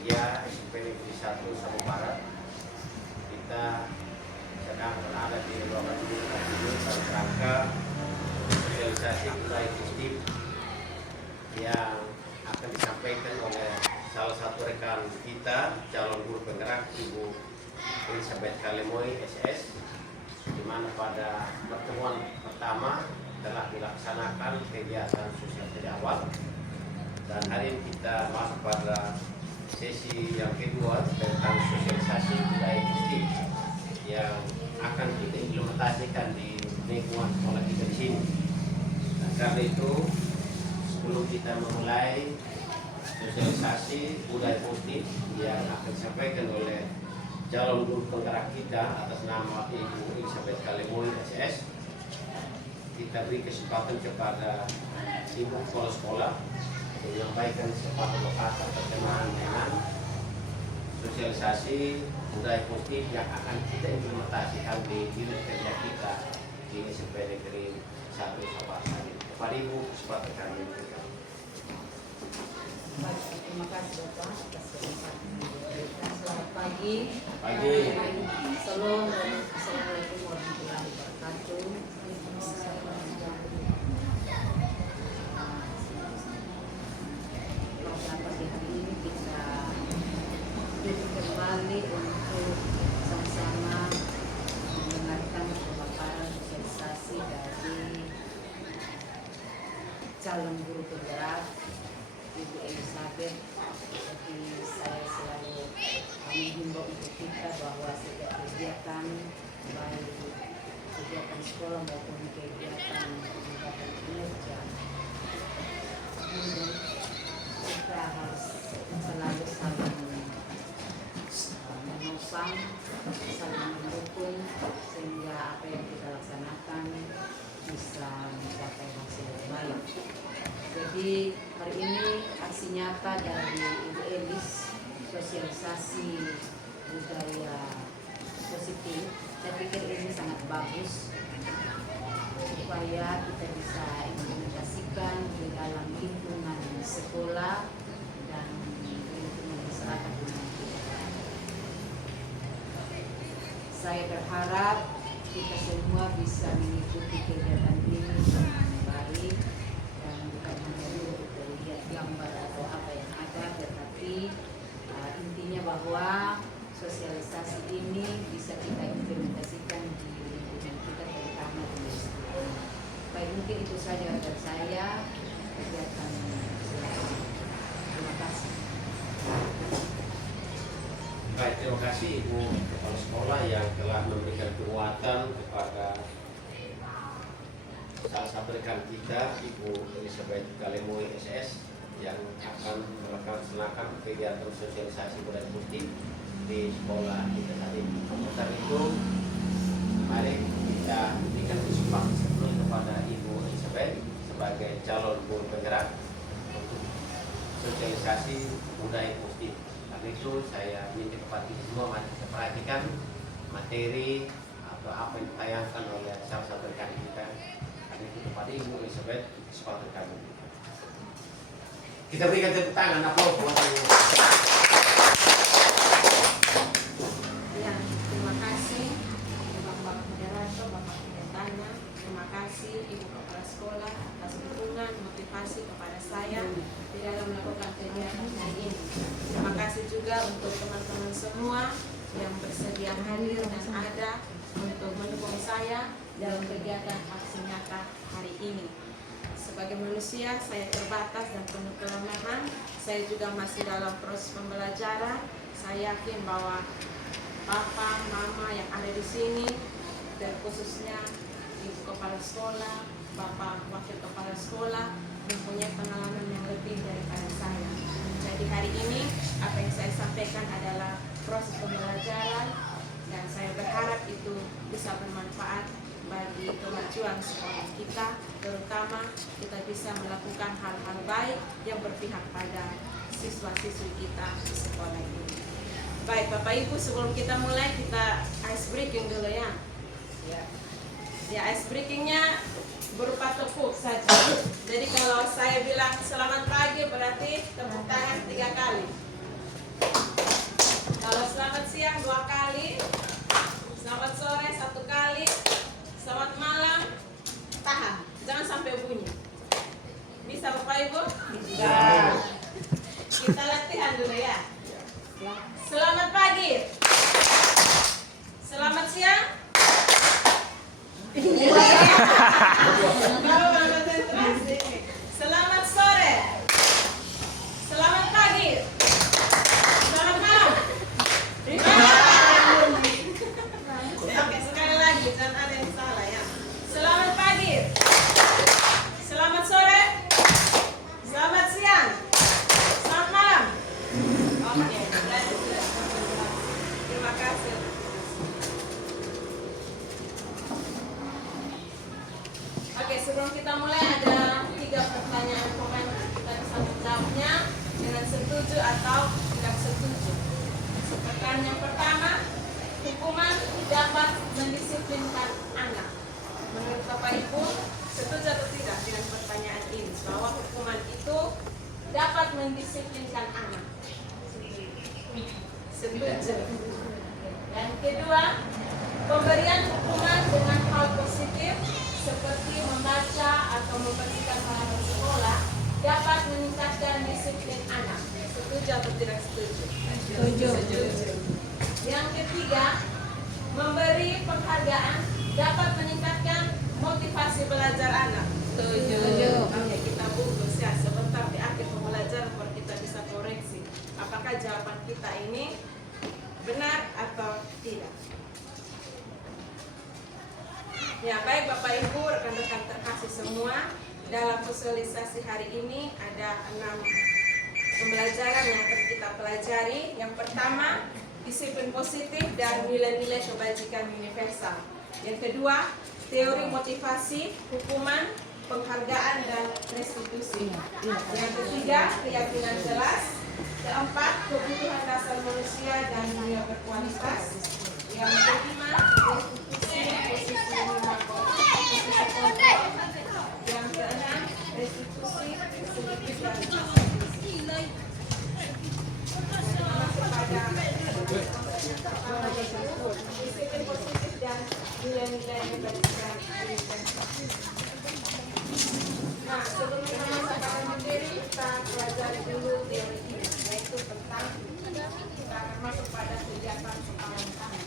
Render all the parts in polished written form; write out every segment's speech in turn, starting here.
pekerja SMP Negeri 1 Sabu Barat. Kita sedang berada di ruangan ini dalam rangka sosialisasi budaya positif yang akan disampaikan oleh salah satu rekan kita, calon guru penggerak Ibu Elizabeth Kalemoy SS, di mana pada pertemuan pertama telah dilaksanakan kegiatan sosialisasi awal, dan hari ini kita masuk pada sesi yang kedua tentang sosialisasi budaya positif yang akan kita implementasikan di lingkungan sekolah kita di sini. Dan karena itu, sebelum kita memulai sosialisasi budaya positif yang akan disampaikan oleh calon guru penggerak kita atas nama Ibu Elizabeth Kalemoy SS, kita beri kesempatan kepada ibu sekolah-sekolah menyampaikan sepatah-patah pertemuan dengan sosialisasi budaya positif yang akan kita implementasikan di unit kerja kita di SMP Negeri 1 Sabah. Kepada Ibu, kesempatan kami. Terima kasih Bapak atas kesempatan yang diberikan. Selamat pagi. Pagi. Salam dan assalamualaikum warahmatullahi wabarakatuh. Pada pagi hari ini kita duduk kembali untuk sama-sama mendengarkan pemaparan sosialisasi dari calon guru penggerak Ibu Elizabeth. Jadi saya selalu menghimbau untuk kita bahwa setiap kegiatan, baik kegiatan sekolah maupun kegiatan kinerja, kita harus selalu saling menopang, saling mendukung, sehingga apa yang kita laksanakan bisa mencapai hasil yang baik. Jadi hari ini aksi nyata dari Ibu Elis, sosialisasi budaya positif. Saya pikir ini sangat bagus supaya kita bisa implementasikan di dalam lingkungan sekolah dan lingkungan masyarakat kita. Saya berharap kita semua bisa mengikuti kegiatan ini dengan baik, dan bukan hanya untuk melihat gambar atau apa yang ada, tetapi intinya bahwa sosialisasi ini bisa kita implementasikan di lingkungan kita, terutama di sekolah. Baik, mungkin itu saja dari saya kegiatan. Terima kasih. Baik, terima kasih Ibu Kepala Sekolah yang telah memberikan penguatan kepada salah satu rekan kita, Ibu Elizabeth Kalemoy SS, yang akan melaksanakan kegiatan sosialisasi budaya positif di sekolah kita saat ini. Karena itu, mari kita berikan kesempatan sebelum kepada Ibu Elizabeth sebagai calon guru penggerak untuk sosialisasi budaya positif. Karena itu saya minta kepada kita semua mari kita perhatikan materi atau apa yang ditayangkan oleh salah satu rekan kita. Karena itu kepada Ibu Elizabeth, kesempatan kami. Kita berikan tepuk tangan, aplaus buat Ibu. Ya, terima kasih Bapak Moderator, Bapak Pendetanya. Terima kasih Ibu Kepala Sekolah atas dukungan motivasi kepada saya di dalam melakukan kegiatan hari ini. Terima kasih juga untuk teman-teman semua yang bersedia hadir dan ada untuk mendukung saya dalam kegiatan aksi nyata hari ini. Sebagai manusia, saya terbatas dan penuh kelemahan. Saya juga masih dalam proses pembelajaran. Saya yakin bahwa Papa, Mama yang ada di sini, dan khususnya Ibu Kepala Sekolah, Bapak Wakil Kepala Sekolah, mempunyai pengalaman yang lebih daripada saya. Jadi hari ini, apa yang saya sampaikan adalah proses pembelajaran, dan saya berharap itu bisa bermanfaat bagi kemajuan sekolah kita, terutama kita bisa melakukan hal-hal baik yang berpihak pada siswa-siswi kita di sekolah ini. Baik Bapak Ibu, sebelum kita mulai, kita ice breaking dulu ya. Ya, ice breakingnya berupa tepuk saja. Jadi kalau saya bilang selamat pagi, berarti tepuk tangan 3 kali. 2 kali. Selamat sore 1 kali. Selamat malam. Tahan, jangan sampai bunyi. Bisa Bapak Ibu? Bisa. Kita latihan dulu ya. Selamat pagi. Selamat siang. Selamat sore. Selamat pagi. Selamat malam. Oke, sekali lagi jangan ada yang salah ya. Selamat pagi. Selamat sore. Selamat siang. Selamat malam. Oke, berarti sudah. Terima kasih. Oke, sebelum kita mulai ada 3 pertanyaan pemain, kita bisa menjawabnya dengan setuju atau tidak setuju. Pertanyaan yang pertama, hukuman dapat mendisiplinkan anak. Menurut Bapak Ibu, setuju atau tidak dengan pertanyaan ini bahwa hukuman itu dapat mendisiplinkan anak? Setuju. Dan kedua, pemberian hukuman dengan hal positif seperti membaca atau membersihkan halaman sekolah dapat meningkatkan disiplin anak. Setuju atau tidak setuju? Setuju. Yang ketiga, memberi penghargaan dapat meningkatkan motivasi belajar anak. Setuju. Oke, kita bungkus ya. Sebentar di akhir pembelajaran baru kita bisa koreksi. Apakah jawaban kita ini benar atau tidak? Ya, baik Bapak Ibu, rekan-rekan terkasih semua, dalam sosialisasi hari ini ada 6 pembelajaran yang akan kita pelajari. Yang pertama, disiplin positif dan nilai-nilai kebajikan universal. Yang kedua, teori motivasi, hukuman, penghargaan, dan restitusi. Yang ketiga, keyakinan jelas. Keempat, kebutuhan dasar manusia dan dunia berkualitas. Yang kelima, restitusi, posisi lima, posisi kontrol. Yang keenam, restitusi, selektif dan restitusi. Masuk pada disiplin positif dan nilai-nilai kebajikan universal. Nah, sebelum kita masuk pada materi, kita pelajari dulu teori ini, yaitu tentang kita akan masuk pada kegiatan pengawalan tangan.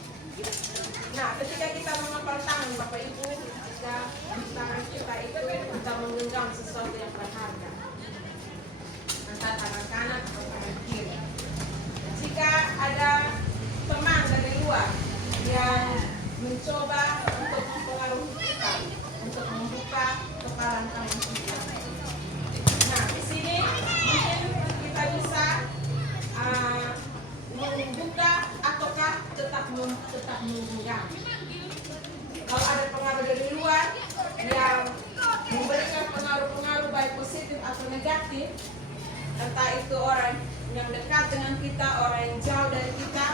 Nah, ketika kita menghafal tangan, Bapak Ibu, ketika di tangan kita itu kita menggenggam sesuatu yang berharga, entah tangan kanan atau tangan kiri. Jika ada teman dari luar yang mencoba untuk mempengaruhi kita, untuk membuka kepalan tangan kita. Nah, di sini mungkin kita bisa membuka ataukah tetap menggenggam. Kalau ada pengaruh dari luar yang memberikan pengaruh-pengaruh baik positif atau negatif, entah itu orang yang dekat dengan kita, orang yang jauh dari kita,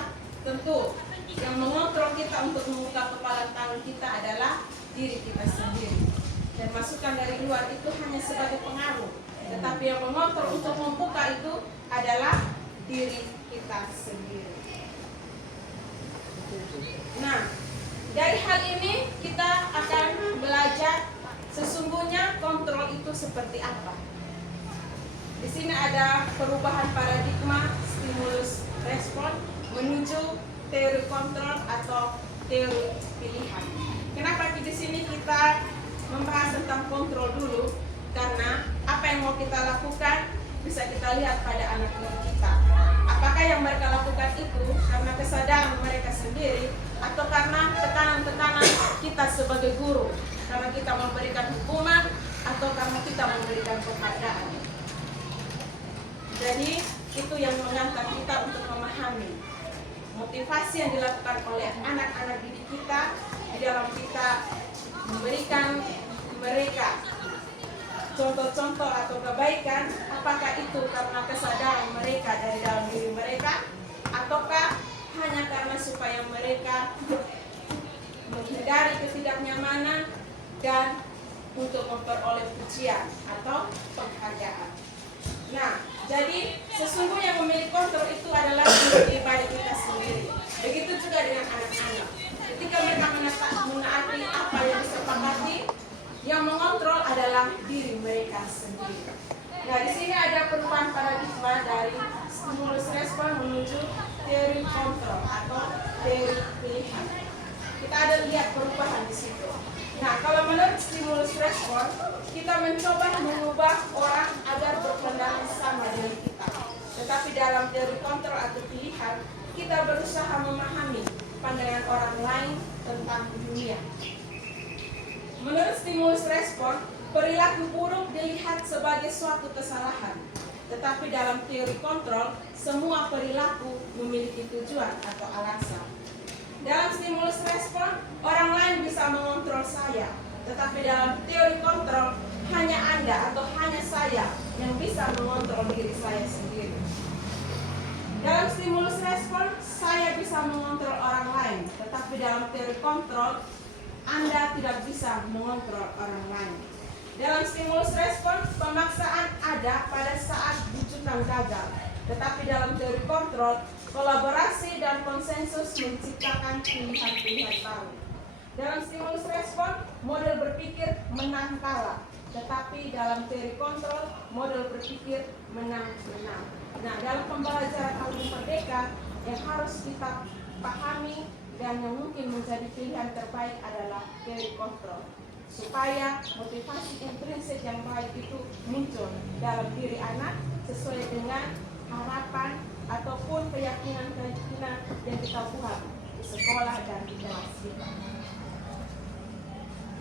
tentu yang mengontrol kita untuk membuka kepalan tangan kita adalah diri kita sendiri. Dan masukan dari luar itu hanya sebagai pengaruh, tetapi yang mengontrol untuk membuka itu adalah diri kita sendiri. Nah, dari hal ini kita akan belajar sesungguhnya kontrol itu seperti apa. Di sini ada perubahan paradigma stimulus respon menuju teori kontrol atau teori pilihan. Kenapa di sini kita membahas tentang kontrol dulu? Karena apa yang mau kita lakukan bisa kita lihat pada anak-anak kita. Apakah yang mereka lakukan itu karena kesadaran mereka sendiri atau karena tekanan-tekanan kita sebagai guru, karena kita memberikan hukuman atau karena kita memberikan penghargaan. Jadi itu yang mengantar kita untuk memahami motivasi yang dilakukan oleh anak-anak didik kita di dalam kita memberikan mereka contoh-contoh atau kebaikan. Apakah itu karena kesadaran mereka dari dalam diri mereka, ataukah hanya karena supaya mereka menghindari ketidaknyamanan dan untuk memperoleh pujian atau penghargaan. Nah, jadi sesungguhnya pemilik kontrol itu adalah diri pribadi kita sendiri. Begitu perubahan paradigma dari stimulus respon menuju teori kontrol atau teori pilihan. Kita ada lihat perubahan di situ. Nah, kalau menurut stimulus respon, kita mencoba mengubah orang agar berpendapat sama dengan kita. Tetapi dalam teori kontrol atau pilihan, kita berusaha memahami pandangan orang lain tentang dunia. Menurut stimulus respon, perilaku buruk dilihat sebagai suatu kesalahan. Tetapi dalam teori kontrol, semua perilaku memiliki tujuan atau alasan. Dalam stimulus respon, orang lain bisa mengontrol saya. Tetapi dalam teori kontrol, hanya Anda atau hanya saya yang bisa mengontrol diri saya sendiri. Dalam stimulus respon, saya bisa mengontrol orang lain. Tetapi dalam teori kontrol, Anda tidak bisa mengontrol orang lain. Dalam stimulus respon, pemaksaan ada pada saat bujukan gagal. Tetapi dalam teori kontrol, kolaborasi dan konsensus menciptakan pilihan-pilihan baru. Dalam stimulus respon, model berpikir menang kalah. Tetapi dalam teori kontrol, model berpikir menang-menang. Nah, dalam pembelajaran Album Merdeka, yang harus kita pahami dan yang mungkin menjadi pilihan terbaik adalah teori kontrol. Supaya motivasi intrinsik yang baik itu muncul dalam diri anak sesuai dengan harapan ataupun keyakinan-keyakinan yang kita buat di sekolah dan di kelas kita.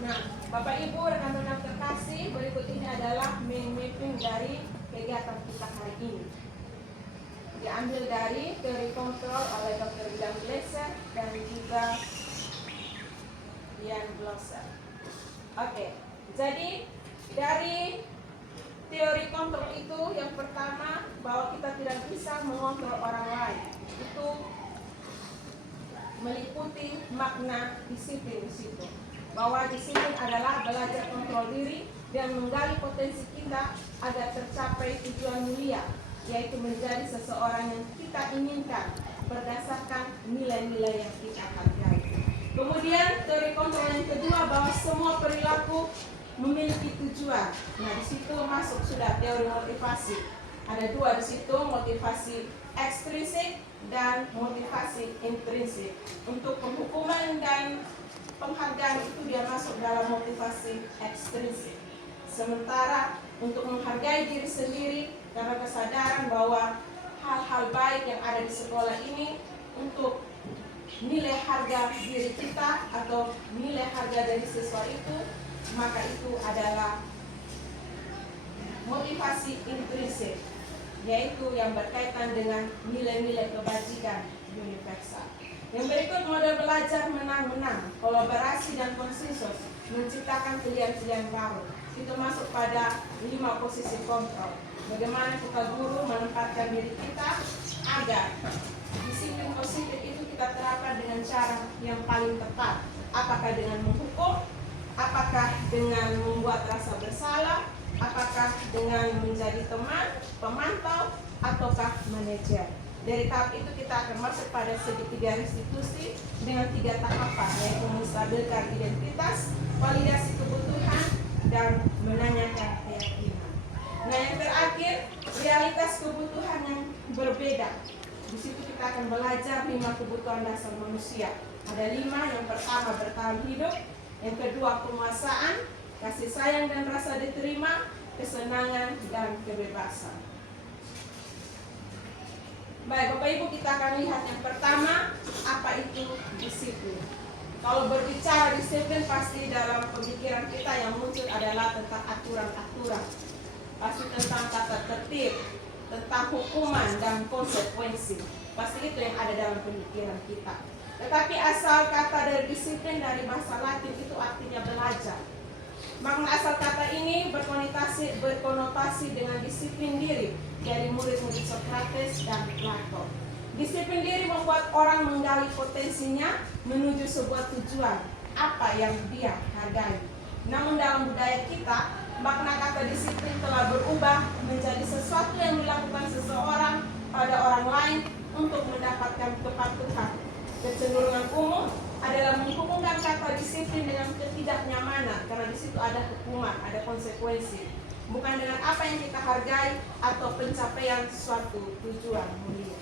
Nah, Bapak Ibu, rekan-rekan terkasih, berikut ini adalah main mapping dari kegiatan kita hari ini. Diambil dari teori kontrol oleh Dr. William Glasser dan juga Ian Blosser. Oke, jadi dari teori kontrol itu yang pertama bahwa kita tidak bisa mengontrol orang lain. Itu meliputi makna disiplin di situ. Bahwa disiplin adalah belajar kontrol diri dan menggali potensi kita agar tercapai tujuan mulia, yaitu menjadi seseorang yang kita inginkan berdasarkan nilai-nilai yang kita hargai. Kemudian teori kontrol yang kedua bahwa semua perilaku memiliki tujuan. Nah, di situ masuk sudah teori motivasi. Ada dua di situ, motivasi ekstrinsik dan motivasi intrinsik. Untuk penghukuman dan penghargaan itu dia masuk dalam motivasi ekstrinsik. Sementara untuk menghargai diri sendiri karena kesadaran bahwa hal-hal baik yang ada di sekolah ini untuk nilai harga diri kita atau nilai harga dari siswa itu, maka itu adalah motivasi intrinsik, yaitu yang berkaitan dengan nilai-nilai kebajikan universal. Yang berikut model belajar menang-menang, kolaborasi dan konsensus menciptakan pilihan-pilihan baru. Itu masuk pada 5 posisi kontrol. Bagaimana kita guru menempatkan diri kita agar disiplin positif itu kita terapkan dengan cara yang paling tepat. Apakah dengan menghukum, apakah dengan membuat rasa bersalah, apakah dengan menjadi teman, pemantau, ataukah manajer. Dari tahap itu kita akan masuk pada segitiga restitusi dengan 3 tahapan, yaitu menstabilkan identitas, validasi kebutuhan, dan menanyakan keyakinan. Nah, yang terakhir, realitas kebutuhan yang berbeda. Di situ kita akan belajar 5 kebutuhan dasar manusia. Ada 5, yang pertama bertahan hidup, yang kedua penguasaan, kasih sayang dan rasa diterima, kesenangan dan kebebasan. Baik, Bapak Ibu, kita akan lihat yang pertama, apa itu disiplin. Kalau berbicara disiplin, pasti dalam pemikiran kita yang muncul adalah tentang aturan-aturan. Pasti tentang tata tertib, tentang hukuman dan konsekuensi. Pasti itu yang ada dalam pemikiran kita. Tetapi asal kata dari disiplin dari bahasa Latin itu artinya belajar. Makna asal kata ini berkonotasi dengan disiplin diri dari murid-murid Socrates dan Plato. Disiplin diri membuat orang menggali potensinya menuju sebuah tujuan, apa yang dia hargai. Namun dalam budaya kita, makna kata disiplin telah berubah menjadi sesuatu yang dilakukan seseorang pada orang lain untuk mendapatkan kepatuhan. Kecenderungan umum adalah menghubungkan kata disiplin dengan ketidaknyamanan, karena di situ ada hukuman, ada konsekuensi. bukan dengan apa yang kita hargai atau pencapaian suatu tujuan mulia.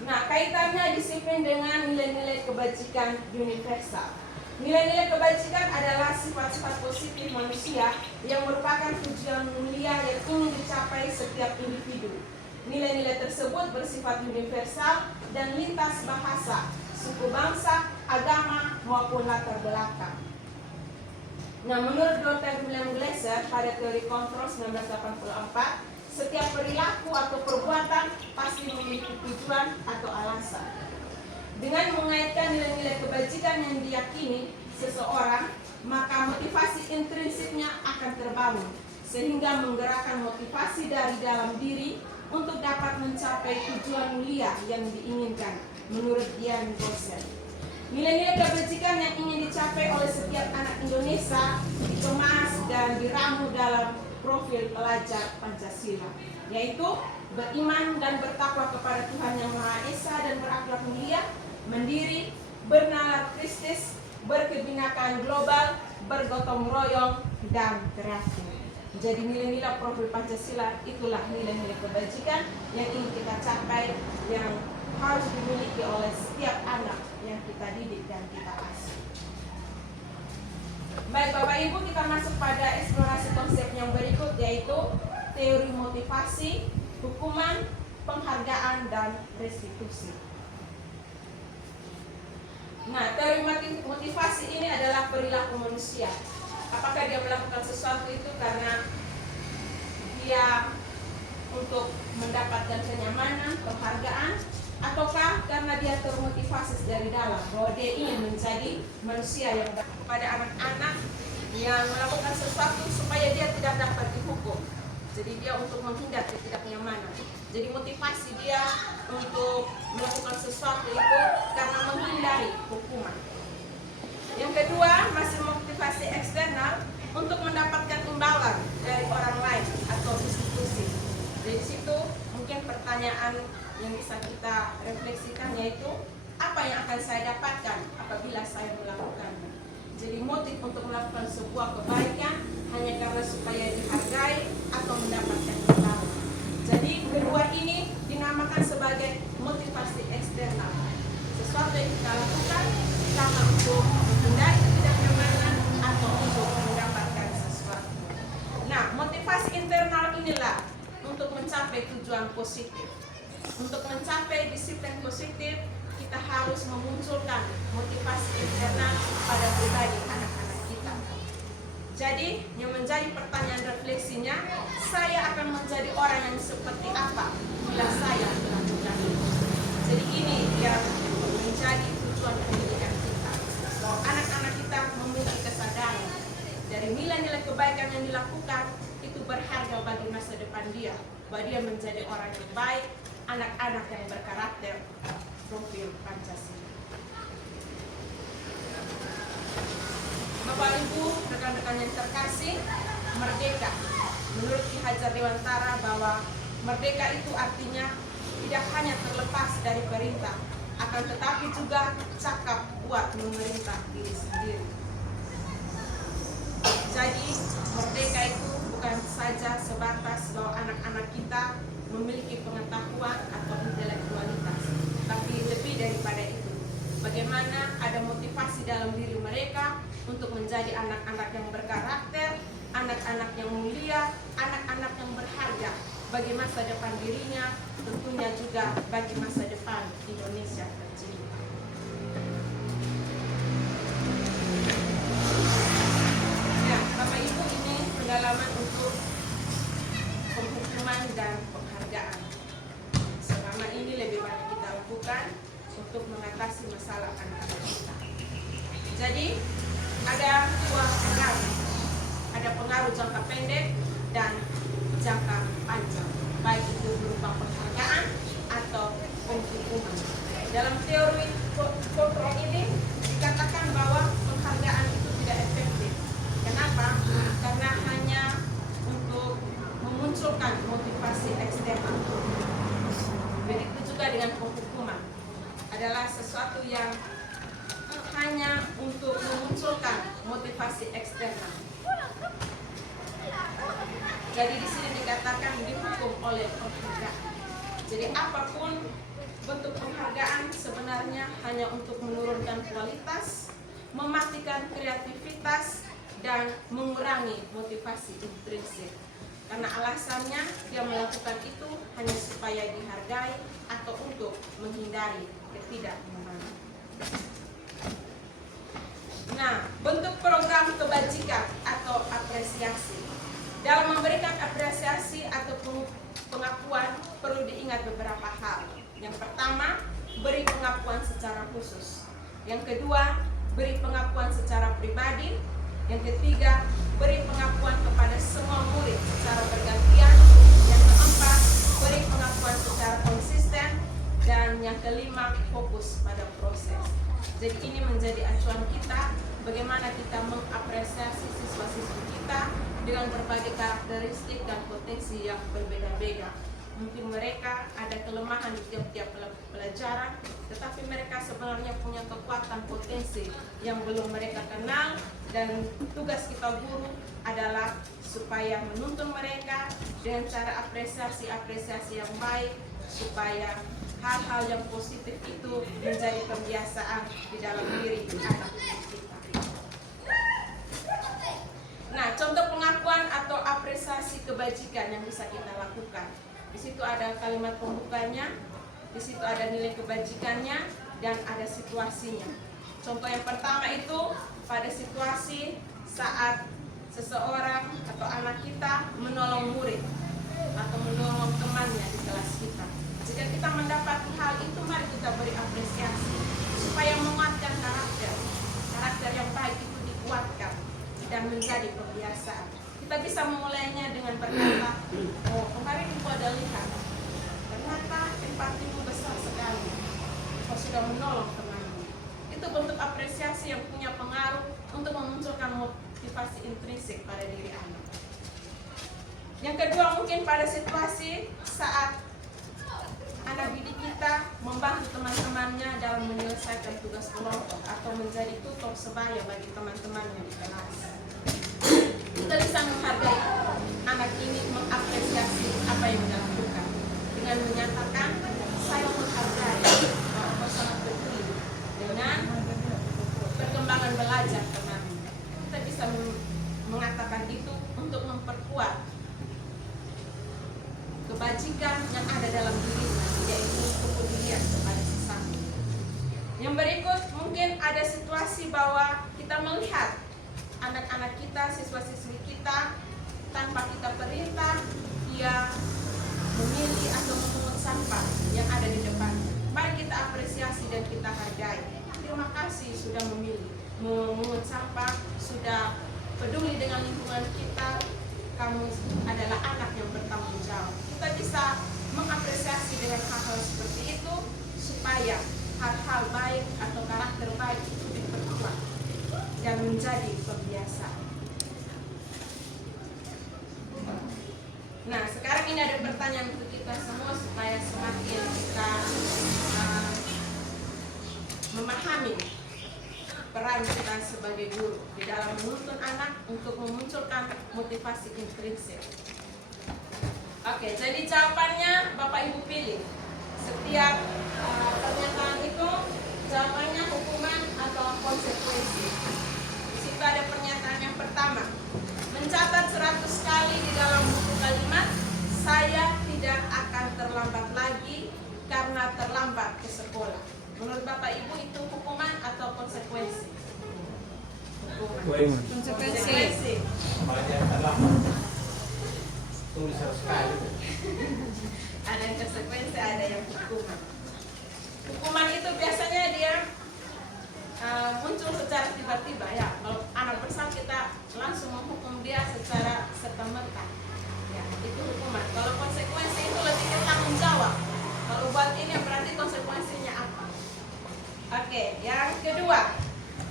Nah, kaitannya disiplin dengan nilai-nilai kebajikan universal. Nilai-nilai kebajikan adalah sifat-sifat positif manusia yang merupakan tujuan mulia yang ingin dicapai setiap individu. Nilai-nilai tersebut bersifat universal dan lintas bahasa, suku bangsa, agama, maupun latar belakang. Nah, menurut Dr. William Glasser pada teori kontrol 1984, setiap perilaku atau perbuatan pasti memiliki tujuan atau alasan. Dengan mengaitkan nilai-nilai kebajikan yang diyakini seseorang, maka motivasi intrinsiknya akan terbangun, sehingga menggerakkan motivasi dari dalam diri untuk dapat mencapai tujuan mulia yang diinginkan, menurut Dian Gosen. Nilai-nilai kebajikan yang ingin dicapai oleh setiap anak Indonesia dikemas dan diramu dalam profil pelajar Pancasila, yaitu beriman dan bertakwa kepada Tuhan Yang Maha Esa dan berakhlak mulia, mandiri, bernalar kristis, berkebinekaan global, bergotong royong, dan kreatif. Jadi nilai-nilai profil Pancasila itulah nilai-nilai kebajikan yang ingin kita capai, yang harus dimiliki oleh setiap anak yang kita didik dan kita asuh. Baik Bapak Ibu, kita masuk pada eksplorasi konsep yang berikut, yaitu teori motivasi, hukuman, penghargaan, dan restitusi. Nah, teori motivasi ini adalah perilaku manusia. Apakah dia melakukan sesuatu itu karena dia untuk mendapatkan kenyamanan, penghargaan, ataukah karena dia termotivasi dari dalam bahwa dia ingin menjadi manusia yang baik. Kepada anak-anak yang melakukan sesuatu supaya dia tidak dapat dihukum, jadi dia untuk menghindar ketidaknyamanan. Jadi motivasi dia untuk melakukan sesuatu itu karena menghindari hukuman. Yang kedua, masih motivasi eksternal untuk mendapatkan imbalan dari orang lain atau institusi. Dari situ mungkin pertanyaan yang bisa kita refleksikan, yaitu apa yang akan saya dapatkan apabila saya melakukannya. Jadi motif untuk melakukan sebuah kebaikan hanya karena supaya dihargai atau mendapatkan imbalan. Jadi kedua ini dinamakan sebagai motivasi eksternal. Sesuatu yang kita lakukan karena untuk menghindari ketidaknyamanan atau untuk mendapatkan sesuatu. Nah, motivasi internal inilah untuk mencapai tujuan positif. Untuk mencapai disiplin positif, kita harus memunculkan motivasi internal pada pribadi anak-anak kita. Jadi, yang menjadi pertanyaan refleksinya, saya akan menjadi orang yang seperti apa bila saya melakukan itu. Jadi ini yang menjadi tujuan pendidikan kita, bahwa anak-anak kita memiliki kesadaran dari nilai-nilai kebaikan yang dilakukan itu berharga bagi masa depan dia, bahwa dia menjadi orang yang baik, anak-anak yang berkarakter profil Pancasila. Bapak Ibu, rekan-rekan yang terkasih, merdeka. Menurut Ki Hajar Dewantara bahwa merdeka itu artinya tidak hanya terlepas dari perintah, akan tetapi juga cakap kuat memerintah diri sendiri. Jadi merdeka itu bukan saja sebatas bahwa anak-anak kita memiliki pengetahuan atau intelektualitas, tapi lebih daripada itu, bagaimana ada motivasi dalam diri mereka untuk menjadi anak-anak yang berkarakter, anak-anak yang mulia, anak-anak yang berharga bagi masa depan dirinya, tentunya juga bagi masa depan Indonesia tercinta. Ya, Bapak Ibu, ini pendalaman untuk penghukuman dan penghargaan. Selama ini lebih banyak kita lakukan untuk mengatasi masalah anak-anak kita. Jadi ada dua pengaruh, ada pengaruh jangka pendek dan jangka panjang, baik itu berupa penghargaan atau penghukuman. Dalam teori kontrol ini dikatakan bahwa penghargaan itu tidak efektif. Kenapa? Karena hanya untuk memunculkan motivasi eksternal. Begitu juga dengan penghukuman, adalah sesuatu yang hanya untuk memunculkan motivasi eksternal. Jadi di sini dikatakan dihukum oleh penghargaan. Jadi apapun bentuk penghargaan sebenarnya hanya untuk menurunkan kualitas, mematikan kreativitas, dan mengurangi motivasi intrinsik. Karena alasannya dia melakukan itu hanya supaya dihargai atau untuk menghindari ketidakmauan. Nah, bentuk program kebajikan atau apresiasi. Dalam memberikan apresiasi atau pengakuan perlu diingat beberapa hal. Yang pertama, beri pengakuan secara khusus. Yang kedua, beri pengakuan secara pribadi. Yang ketiga, beri pengakuan kepada semua murid secara bergantian. Yang keempat, beri pengakuan secara konsisten. Dan yang kelima, fokus pada proses. Jadi ini menjadi acuan kita bagaimana kita mengapresiasi siswa-siswi kita dengan berbagai karakteristik dan potensi yang berbeda-beda. Mungkin mereka ada kelemahan di tiap-tiap pelajaran, tetapi mereka sebenarnya punya kekuatan potensi yang belum mereka kenal, dan tugas kita guru adalah supaya menuntun mereka dengan cara apresiasi-apresiasi yang baik, supaya hal-hal yang positif itu menjadi kebiasaan di dalam diri anak kita. Nah, contoh pengakuan atau apresiasi kebajikan yang bisa kita lakukan. Di situ ada kalimat pembukanya, di situ ada nilai kebajikannya, dan ada situasinya. Contoh yang pertama itu pada situasi saat seseorang atau anak kita menolong murid atau menolong temannya di kelas kita. Jika kita mendapati hal itu, mari kita beri apresiasi supaya menguatkan karakter yang baik itu dikuatkan dan menjadi kebiasaan. Kita bisa memulainya dengan berkata, oh kemarin ibu ada lihat, ternyata empatimu besar sekali, kau sudah menolong temanmu. Itu bentuk apresiasi yang punya pengaruh untuk memunculkan motivasi intrinsik pada diri anak. Yang kedua, mungkin pada situasi saat anak didik kita membantu teman-temannya dalam menyelesaikan tugas kelompok atau menjadi tutor sebaya bagi teman-temannya di kelas. Kita bisa menghargai anak ini, mengapresiasi apa yang dia lakukan dengan menyatakan, saya menghargai bahwa kau sangat peduli dengan perkembangan belajar teman. Kita bisa mengatakan itu untuk memperkuat kebajikan yang ada dalam dirinya, yaitu kepedulian kepada sesama. Yang berikut, mungkin ada situasi bahwa kita melihat anak-anak kita, siswa-siswi kita, tanpa kita perintah, dia memilih atau memungut sampah yang ada di depannya. Mari kita apresiasi dan kita hargai. Terima kasih sudah memilih memungut sampah, sudah peduli dengan lingkungan kita. Kamu adalah anak yang bertanggung jawab. Kita bisa mengapresiasi dengan hal-hal seperti itu supaya hal-hal baik atau karakter baik itu diperkuat dan menjadi kebiasaan. Nah, sekarang ini ada pertanyaan untuk kita semua supaya semakin kita memahami peran kita sebagai guru di dalam menuntun anak untuk memunculkan motivasi intrinsik. Oke, jadi jawabannya Bapak Ibu pilih. Setiap pernyataan itu jawabannya hukuman atau konsekuensi. Di situ ada pernyataan yang pertama, mencatat 100 kali di dalam buku kalimat, saya tidak akan terlambat lagi karena terlambat ke sekolah. Menurut Bapak Ibu itu hukuman atau konsekuensi? Hukuman. Konsekuensi. Belajar terlambat. Tulis 100 kali. Ada yang konsekuensi, ada yang hukuman. Hukuman itu biasanya dia muncul secara tiba-tiba ya. Kalau anak besar kita langsung menghukum dia secara serta-merta. Ya, itu hukuman. Kalau konsekuensi itu lebih ke tanggung jawab. Kalau buat ini berarti konsekuensinya apa? Oke, yang kedua,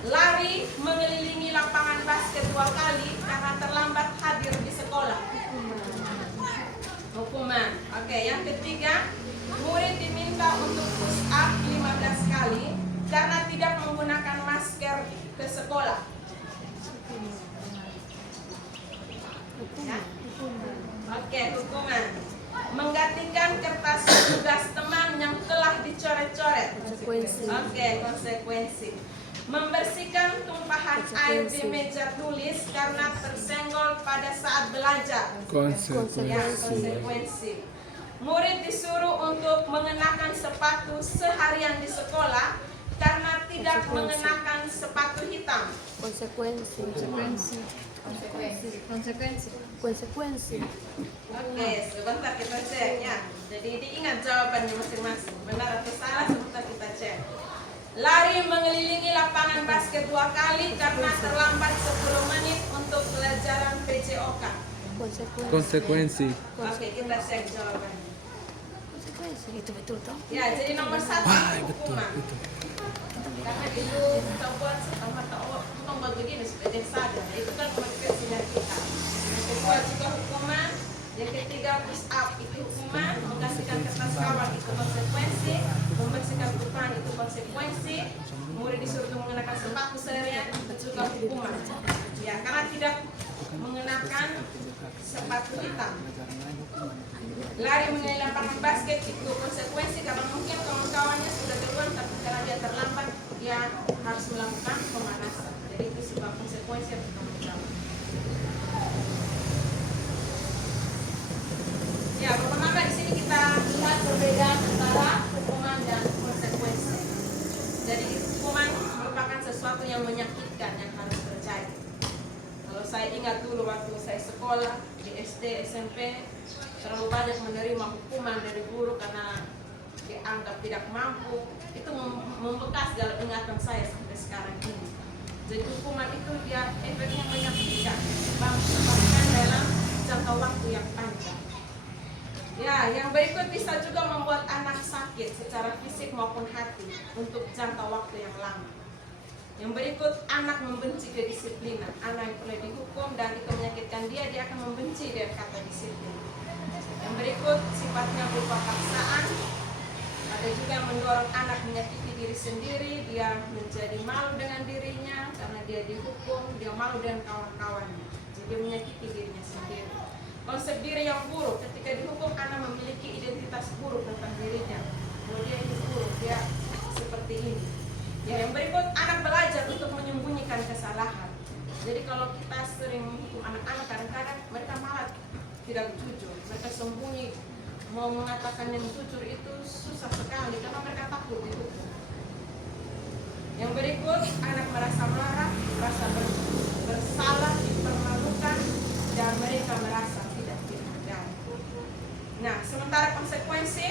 lari mengelilingi lapangan basket 2 kali karena terlambat hadir di sekolah. Hukuman. Oke, yang ketiga, murid diminta untuk push up 15 kali karena tidak menggunakan masker ke sekolah. Ya? Oke, konsekuensi. Membersihkan tumpahan air di meja tulis karena tersenggol pada saat belajar. Ya, konsekuensi. Murid disuruh untuk mengenakan sepatu seharian di sekolah karena tidak mengenakan sepatu hitam. Konsekuensi. Oke, sebentar kita cek ya. Jadi diingat jawabannya masing-masing. Benar atau salah sebentar kita cek. Lari mengelilingi lapangan basket 2 kali karena terlambat 10 menit untuk pelajaran PJOK. Konsekuensi. Oke, kita cek jawabannya. Itu betul toh? Ya, jadi nomor 1 hukuman. Karena itu kita buat buat begini supaya dia sadar. Itu kan konsekuensinya kita. Yang kedua juga hukuman. Yang ketiga push up itu hukuman. Menggantikan kertas kawan itu konsekuensi. Membersihkan tumpahan itu konsekuensi. Murid disuruh mengenakan sepatu seharian itu juga hukuman. Ya, karena tidak mengenakan sepatu hitam. Lari mengelilingi lapangan basket itu konsekuensi karena mungkin kawan-kawannya sudah duluan tapi karena dia terlambat dia harus melakukan pemanasan. Jadi itu sebuah konsekuensi yang kita menjawab. Ya, pertama di sini kita lihat perbedaan antara hukuman dan konsekuensi. Jadi hukuman merupakan sesuatu yang menyakitkan yang harus terjadi. Kalau saya ingat dulu waktu saya sekolah di SD, SMP, terlalu banyak menerima hukuman dari guru karena dianggap tidak mampu. Itu membekas dalam ingatan saya sampai sekarang ini. Jadi hukuman itu dia efeknya menyakitkan, bahkan dalam jangka waktu yang panjang. Ya, yang berikut bisa juga membuat anak sakit secara fisik maupun hati untuk jangka waktu yang lama. Yang berikut, anak membenci kedisiplinan. Anak yang boleh dihukum dan itu menyakitkan dia akan membenci dari kata disiplin. Yang berikut, sifatnya berupa paksaan. Ada juga yang mendorong anak menyakiti diri sendiri, dia menjadi malu dengan dirinya karena dia dihukum, dia malu dengan kawan-kawannya. Jadi dia menyakiti dirinya sendiri. Konsep diri yang buruk, ketika dihukum anak memiliki identitas buruk tentang dirinya. Kalau dia ini buruk, dia seperti ini. Ya, yang berikut, anak belajar untuk menyembunyikan kesalahan. Jadi kalau kita sering menghukum anak-anak, kadang-kadang mereka malah tidak jujur, mereka sembunyi. Mau mengatakan yang jujur itu susah sekali karena mereka takut dihukum. Yang berikut, anak merasa marah, merasa bersalah, dipermalukan, dan mereka merasa tidak dihargai. Nah, sementara konsekuensi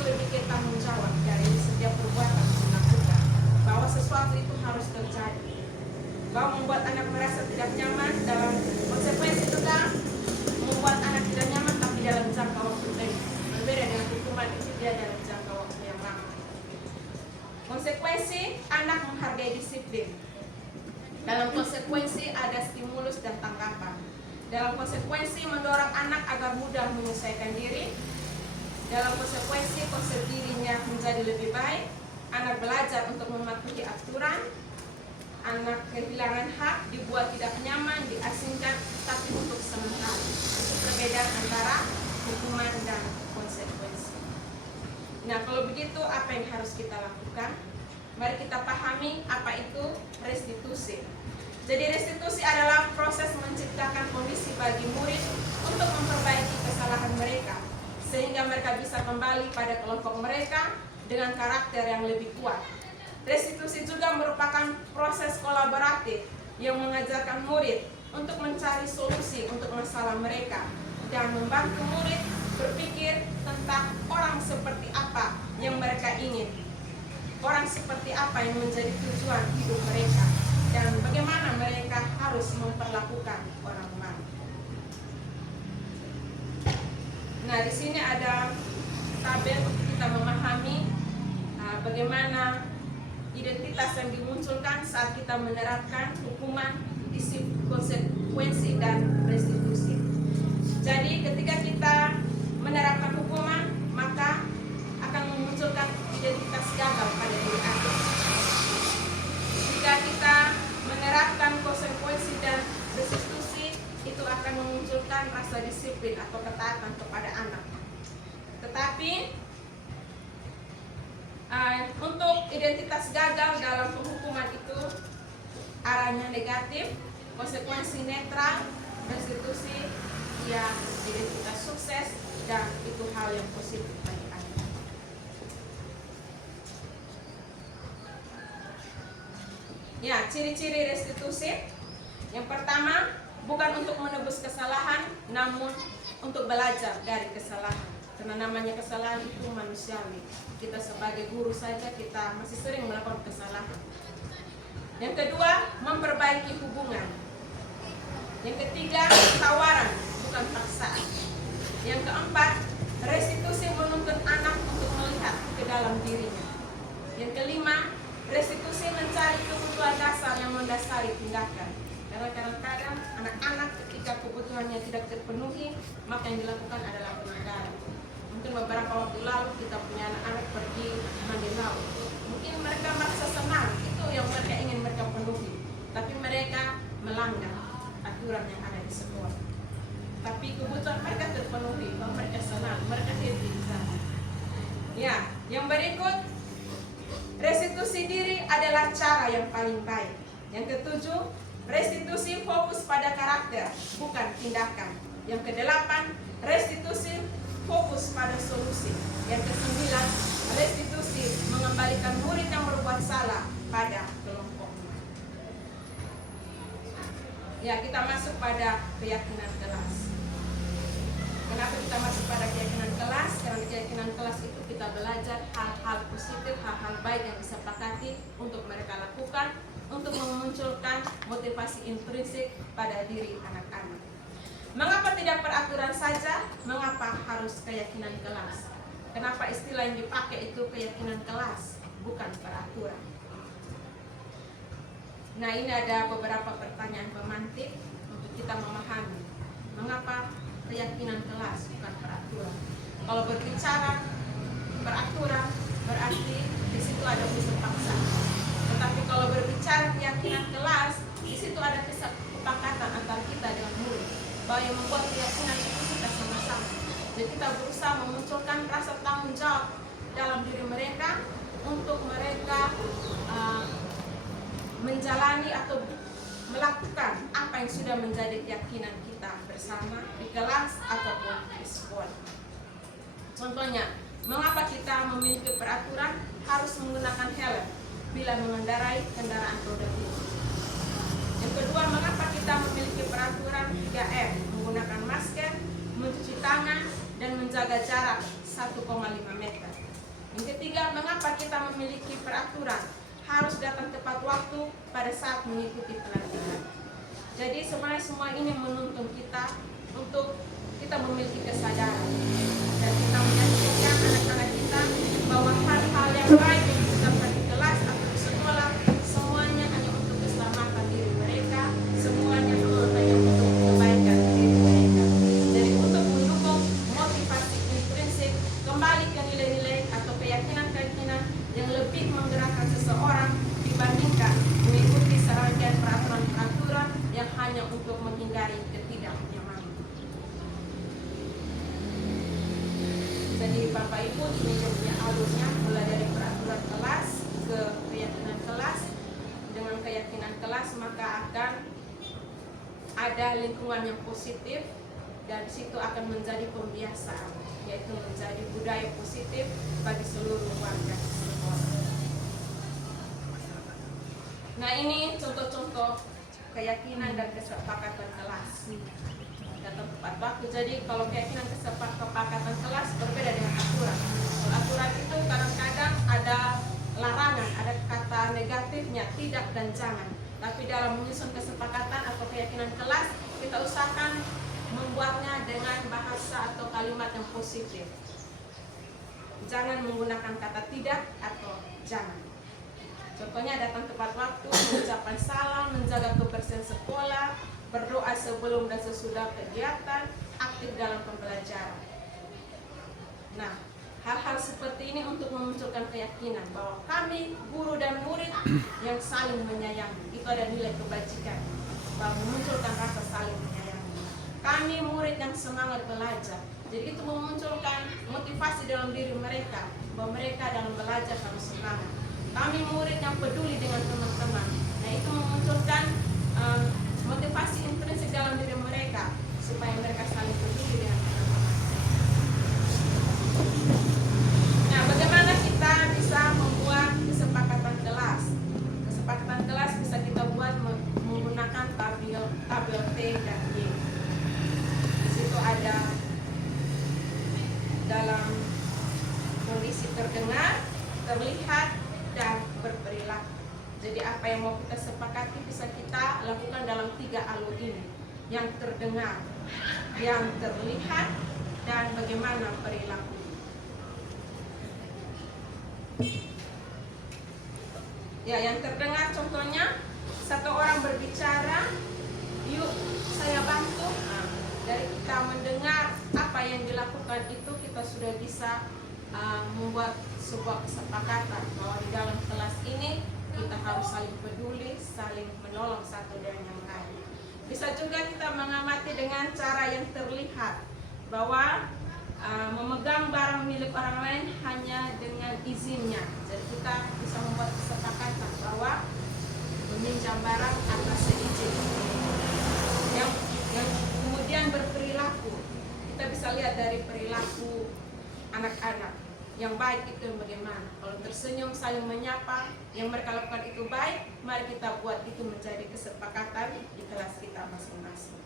lebih ke tanggung jawab dari setiap perbuatan yang dilakukan, bahwa sesuatu itu harus terjadi. Bahwa membuat anak merasa tidak nyaman dalam konsekuensi juga membuat anak tidak nyaman tapi dalam jangka waktu pendek. Berbeda dengan hukuman itu dia dalam jangka waktu yang lama. Konsekuensi anak menghargai disiplin. Dalam konsekuensi ada stimulus dan tanggapan. Dalam konsekuensi mendorong anak agar mudah menyesuaikan diri. Dalam konsekuensi konsep dirinya menjadi lebih baik. Anak belajar untuk mematuhi aturan. Anak kehilangan hak, dibuat tidak nyaman, diasingkan, tapi untuk sementara. Itu perbedaan antara hukuman dan konsekuensi. Nah, kalau begitu apa yang harus kita lakukan? Mari kita pahami apa itu restitusi. Jadi restitusi adalah proses menciptakan kondisi bagi murid untuk memperbaiki kesalahan mereka, sehingga mereka bisa kembali pada kelompok mereka dengan karakter yang lebih kuat. Restitusi juga merupakan proses kolaboratif yang mengajarkan murid untuk mencari solusi untuk masalah mereka dan membantu murid berpikir tentang orang seperti apa yang mereka ingin, orang seperti apa yang menjadi tujuan hidup mereka, dan bagaimana mereka harus memperlakukan orang lain. Nah, di sini ada tabel untuk kita memahami bagaimana identitas yang dimunculkan saat kita menerapkan hukuman, konsekuensi, dan restitusi. Jadi ketika kita menerapkan hukuman, maka akan memunculkan identitas gagal pada diri kita. Jika kita menerapkan konsekuensi dan restitusi, itu akan memunculkan rasa disiplin atau ketaatan kepada anak. Tetapi Untuk identitas gagal dalam penghukuman itu arahnya negatif, konsekuensi netral, restitusi yang identitas sukses, dan itu hal yang positif bagi Anda. Ya, ciri-ciri restitusi. Yang pertama, bukan untuk menebus kesalahan, namun untuk belajar dari kesalahan. Karena namanya kesalahan itu manusiawi. Kita sebagai guru saja kita masih sering melakukan kesalahan. Yang kedua, memperbaiki hubungan. Yang ketiga, tawaran, bukan paksaan. Yang keempat, restitusi menuntut anak untuk melihat ke dalam dirinya. Yang kelima, restitusi mencari kebutuhan dasar yang mendasari tindakan. Karena kadang-kadang anak-anak ketika kebutuhannya tidak terpenuhi, maka yang dilakukan adalah pelanggaran. Mungkin beberapa waktu lalu kita punya anak-anak pergi mandi laut. Mungkin mereka merasa senang, itu yang mereka ingin mereka penuhi. Tapi mereka melanggar aturan yang ada di sekolah. Tapi kebutuhan mereka terpenuhi, bahwa mereka senang, mereka happy di sana. Ya, yang berikut, restitusi diri adalah cara yang paling baik. Yang ketujuh, restitusi fokus pada karakter, bukan tindakan. Yang kedelapan, restitusi fokus pada solusi. Yang kesembilan, restitusi mengembalikan murid yang berbuat salah pada kelompoknya. Ya, kita masuk pada keyakinan kelas. Kenapa kita masuk pada keyakinan kelas? Karena keyakinan kelas itu kita belajar hal-hal positif, hal-hal baik yang disepakati untuk mereka lakukan, untuk memunculkan motivasi intrinsik pada diri anak-anak. Mengapa tidak peraturan saja? Mengapa harus keyakinan kelas? Kenapa istilah yang dipakai itu keyakinan kelas, bukan peraturan? Nah, ini ada beberapa pertanyaan pemantik untuk kita memahami. Mengapa keyakinan kelas, bukan peraturan? Kalau berbicara peraturan, berarti di situ ada unsur paksa. Tetapi kalau berbicara keyakinan kelas, di situ ada kesepakatan antara kita dengan murid, bahwa yang membuat keyakinan itu kita sama-sama. Jadi kita berusaha memunculkan rasa tanggung jawab dalam diri mereka untuk mereka menjalani atau melakukan apa yang sudah menjadi keyakinan kita bersama di kelas ataupun di sekolah. Contohnya, mengapa kita memiliki peraturan harus menggunakan helm bila mengendarai kendaraan roda 2? Yang kedua, mengapa kita memiliki peraturan 3M, menggunakan masker, mencuci tangan, dan menjaga jarak 1,5 meter? Yang ketiga, mengapa kita memiliki peraturan harus datang tepat waktu pada saat mengikuti pelatihan? Jadi sebenarnya semua ini menuntun kita untuk kita memiliki kesadaran dan kita menyaksikan anak-anak kita bahwa hal-hal yang baik yang dilakukan di kelas atau di sekolah semuanya hanya untuk keselamatan diri mereka, semuanya hanya untuk kebaikan diri mereka. Jadi untuk mendukung motivasi intrinsik, kembali ke nilai-nilai atau keyakinan-keyakinan yang lebih menggerakkan seseorang dibandingkan mengikuti serangkaian peraturan-peraturan yang hanya untuk menghindari ketidaknyamanan. Jadi Bapak Ibu, ini jadinya alurnya mulai dari peraturan kelas ke keyakinan kelas. Dengan keyakinan kelas maka akan ada lingkungan yang positif dan situ akan menjadi pembiasaan, yaitu menjadi budaya positif bagi seluruh warga sekolah. Nah, ini contoh-contoh keyakinan dan kesepakatan kelas. Datang tepat waktu. Jadi kalau keyakinan kesepakatan kelas berbeda dengan aturan. Kalau aturan itu kadang-kadang ada larangan, ada kata negatifnya, tidak dan jangan. Tapi dalam menyusun kesepakatan atau keyakinan kelas, kita usahakan membuatnya dengan bahasa atau kalimat yang positif. Jangan menggunakan kata tidak atau jangan. Contohnya datang tepat waktu, mengucapkan salam, menjaga kebersihan sekolah, berdoa sebelum dan sesudah kegiatan, aktif dalam pembelajaran. Nah, hal-hal seperti ini untuk memunculkan keyakinan bahwa kami, guru dan murid yang saling menyayangi. Itu ada nilai kebajikan, bahwa memunculkan rasa saling menyayangi. Kami murid yang semangat belajar, Jadi itu memunculkan motivasi dalam diri mereka, bahwa mereka dalam belajar harus semangat. Kami murid yang peduli dengan teman-teman. Nah, itu memunculkan motivasi intrinsik dalam diri mereka supaya mereka saling peduli dengan teman-teman. Nah, bagaimana kita bisa membuat kesepakatan kelas? Kesepakatan kelas bisa kita buat menggunakan tabel T dan Y. Di situ ada dalam kondisi terdengar, terlihat, dan berperilaku. Jadi apa yang mau kita sepakati bisa kita lakukan dalam 3 alur ini. Yang terdengar, yang terlihat, dan bagaimana perilaku. Ya, yang terdengar contohnya, satu orang berbicara, yuk saya bantu. Nah, dari kita mendengar apa yang dilakukan itu, kita sudah bisa membuat sebuah kesepakatan bahwa di dalam kelas ini kita harus saling peduli, saling menolong satu dan yang lain. Bisa juga kita mengamati dengan cara yang terlihat bahwa memegang barang milik orang lain hanya dengan izinnya. Jadi kita bisa membuat kesepakatan bahwa meminjam barang atas seizin. Yang kemudian berperilaku, kita bisa lihat dari perilaku anak-anak. Yang baik itu yang bagaimana? Kalau tersenyum saling menyapa, yang mereka lakukan itu baik, mari kita buat itu menjadi kesepakatan di kelas kita masing-masing.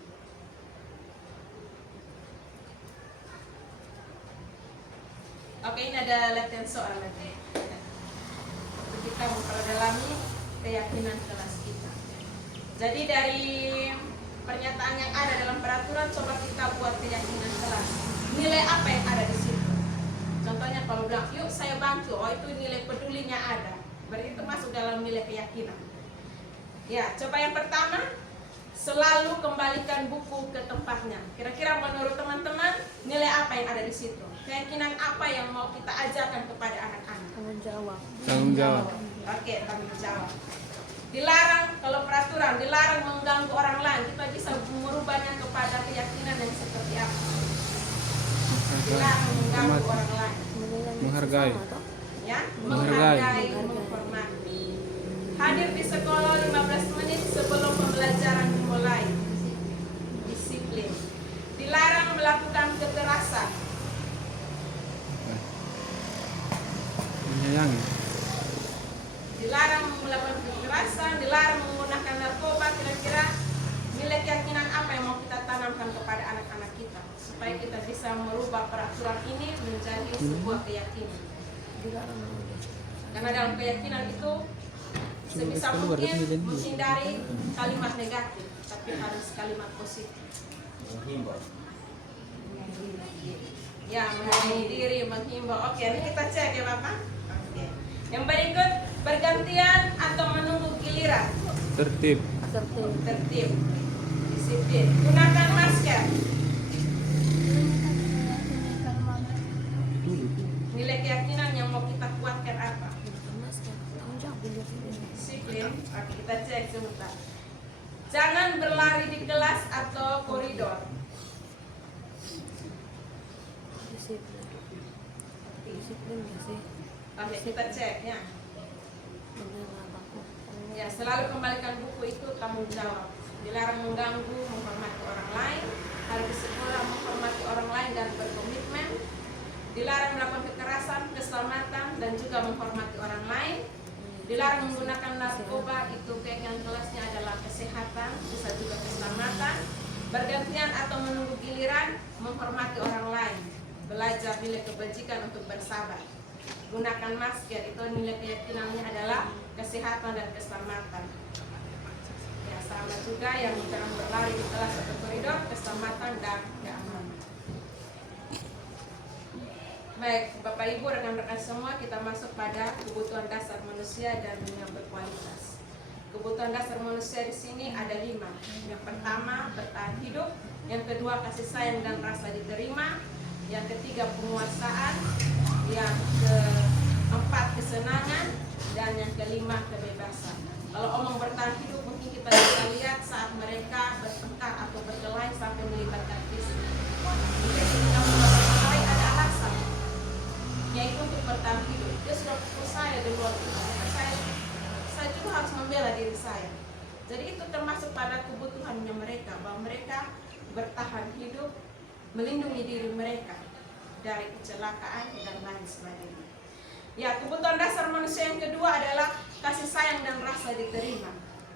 Oke, ini ada latihan soal lagi. Kita memperdalami keyakinan kelas kita. Jadi dari pernyataan yang ada dalam peraturan, coba kita buat keyakinan kelas. Nilai apa yang ada di situ? Contohnya kalau bilang, yuk saya bantu, oh itu nilai pedulinya ada. Berarti itu masuk dalam nilai keyakinan. Ya, coba yang pertama, selalu kembalikan buku ke tempatnya. Kira-kira menurut teman-teman, nilai apa yang ada di situ? Keyakinan apa yang mau kita ajarkan kepada anak-anak? Tanggung jawab. Tanggung jawab. Oke, tanggung jawab. Dilarang, kalau peraturan, dilarang mengganggu orang lain. Kita bisa merubahnya kepada keyakinan yang seperti apa? Dilarang mengganggu orang lain. Menghargai. Ya, Menghargai. menghormati. Hadir di sekolah 15 menit sebelum pembelajaran dimulai. Disiplin. Dilarang melakukan kekerasan. Menyayangi. Dilarang melakukan kekerasan, dilarang menggunakan narkoba. Kira-kira nilai keyakinan apa yang mau kita tanamkan kepada anak-anak kita supaya kita bisa merubah peraturan ini menjadi sebuah keyakinan. Karena dalam keyakinan itu sebisa mungkin menghindari kalimat negatif, tapi harus kalimat positif. Menghimbau. Ya, mengenai diri, menghimbau. Oke, ini kita cek ya Bapak. Oke. Yang berikut, bergantian atau menunggu giliran. Tertib. Tertib. Disiplin. Gunakan masker. Nilai keyakinan yang mau kita kuatkan apa? Disiplin. Oke, kita cek sebentar. Jangan berlari di kelas atau koridor. Oke, kita cek ya. Ya, selalu kembalikan buku itu tanggung jawab. Dilarang mengganggu, menghormati orang lain. Harus di sekolah menghormati orang lain dan berkomitmen. Dilarang melakukan kekerasan, keselamatan, dan juga menghormati orang lain. Dilarang menggunakan narkoba, itu keyakinan kelasnya adalah kesehatan, bisa juga keselamatan. Bergantian atau menunggu giliran, menghormati orang lain. Belajar nilai kebajikan untuk bersabar. Gunakan masker, itu nilai keyakinannya adalah kesehatan dan keselamatan. Ya, sama juga yang jangan berlari di kelas atau koridor, keselamatan dan keamanan. Baik, Bapak Ibu, rekan-rekan semua, kita masuk pada kebutuhan dasar manusia dan yang berkualitas. Kebutuhan dasar manusia di sini ada 5. Yang pertama, bertahan hidup. Yang kedua, kasih sayang dan rasa diterima. Yang ketiga, penguasaan. Yang keempat, kesenangan. Dan yang kelima, kebebasan. Kalau omong bertahan hidup, mungkin kita bisa lihat saat mereka bertengkar atau berkelahi sampai melibatkan fisik. Mungkin kita yaitu untuk bertahan hidup. Dia sudah pukul saya di luar rumah, maka saya juga harus membela diri saya. Jadi itu termasuk pada kebutuhannya mereka, bahwa mereka bertahan hidup, melindungi diri mereka dari kecelakaan dan lain sebagainya. Ya, kebutuhan dasar manusia yang kedua adalah kasih sayang dan rasa diterima.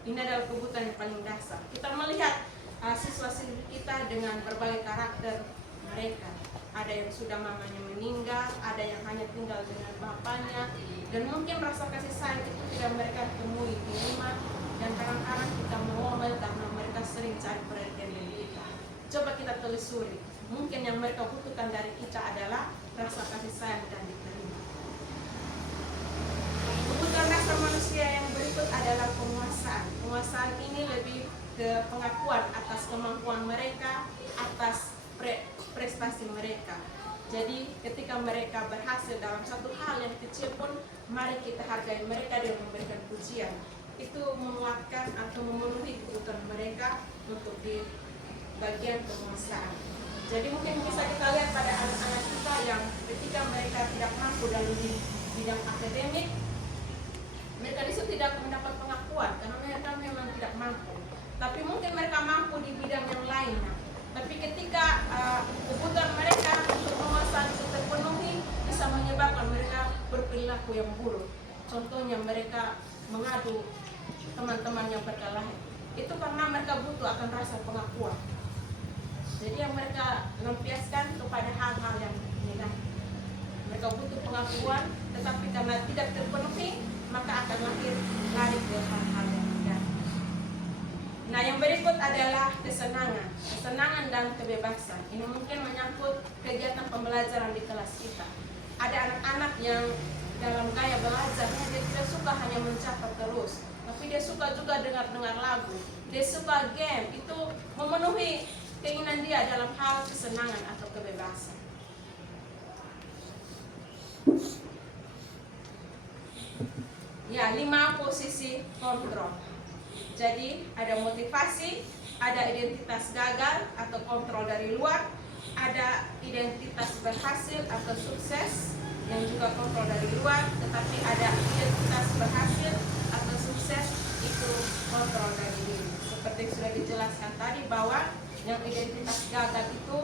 Ini adalah kebutuhan yang paling dasar. Kita melihat siswa-siswi kita dengan berbagai karakter mereka. Ada yang sudah mamanya meninggal, ada yang hanya tinggal dengan bapaknya, dan mungkin rasa kasih sayang itu tidak mereka temui di rumah, dan kadang-kadang kita mengomel karena mereka sering cari perhatian dari kita. Coba kita telusuri, mungkin yang mereka butuhkan dari kita adalah rasa kasih sayang dan diterima. Kebutuhan dasar manusia yang berikut adalah penguasaan. Penguasaan ini lebih ke pengakuan atas kemampuan mereka, atas prestasi mereka. Jadi ketika mereka berhasil dalam satu hal yang kecil pun, mari kita hargai mereka dan memberikan pujian. Itu menguatkan atau memenuhi kebutuhan mereka untuk di bagian penguasaan. Jadi mungkin bisa kita lihat pada anak-anak kita yang ketika mereka tidak mampu dalam bidang akademik, mereka disitu tidak mendapat pengakuan karena mereka memang tidak mampu. Tapi mungkin mereka mampu di bidang yang lainnya. Tapi ketika kebutuhan mereka untuk penguasaan itu terpenuhi, bisa menyebabkan mereka berperilaku yang buruk. Contohnya mereka mengadu teman-teman yang berkelahi. Itu karena mereka butuh akan rasa pengakuan. Jadi yang mereka lampiaskan kepada hal-hal yang negatif. Mereka butuh pengakuan, tetapi karena tidak terpenuhi, maka akan lahir lari ke hal-hal yang negatif. Nah, yang berikut adalah kesenangan dan kebebasan. Ini mungkin menyangkut kegiatan pembelajaran di kelas kita. Ada anak-anak yang dalam gaya belajar, dia tidak suka hanya mencatat terus, tapi dia suka juga dengar lagu. Dia suka game, itu memenuhi keinginan dia dalam hal kesenangan atau kebebasan. Ya, 5 posisi kontrol. Jadi ada motivasi, ada identitas gagal atau kontrol dari luar, ada identitas berhasil atau sukses yang juga kontrol dari luar, tetapi ada identitas berhasil atau sukses itu kontrol dari diri. Seperti sudah dijelaskan tadi bahwa yang identitas gagal itu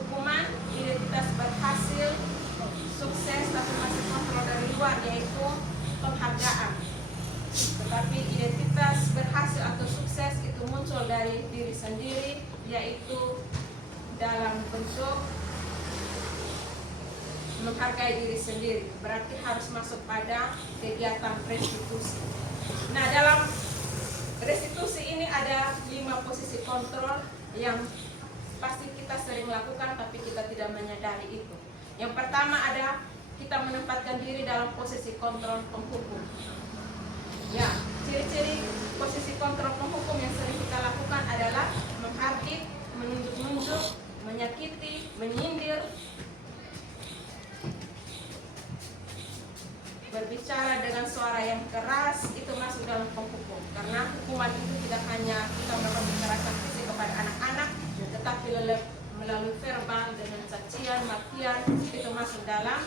hukuman, identitas berhasil, sukses tapi masih kontrol dari luar yaitu penghargaan. Tetapi identitas berhasil atau sukses itu muncul dari diri sendiri, yaitu dalam bentuk menghargai diri sendiri. Berarti harus masuk pada kegiatan restitusi. Nah, dalam restitusi ini ada 5 posisi kontrol yang pasti kita sering lakukan tapi kita tidak menyadari itu. Yang pertama ada kita menempatkan diri dalam posisi kontrol penghukum. Ya, ciri-ciri posisi kontrol penghukum yang sering kita lakukan adalah menghardik, menunjuk-nunjuk, menyakiti, menyindir, berbicara dengan suara yang keras, itu masuk dalam penghukum. Karena hukuman itu tidak hanya kita melakukan kekerasan fisik kepada anak-anak, tetapi melalui verbal dengan cacian, makian, itu masuk dalam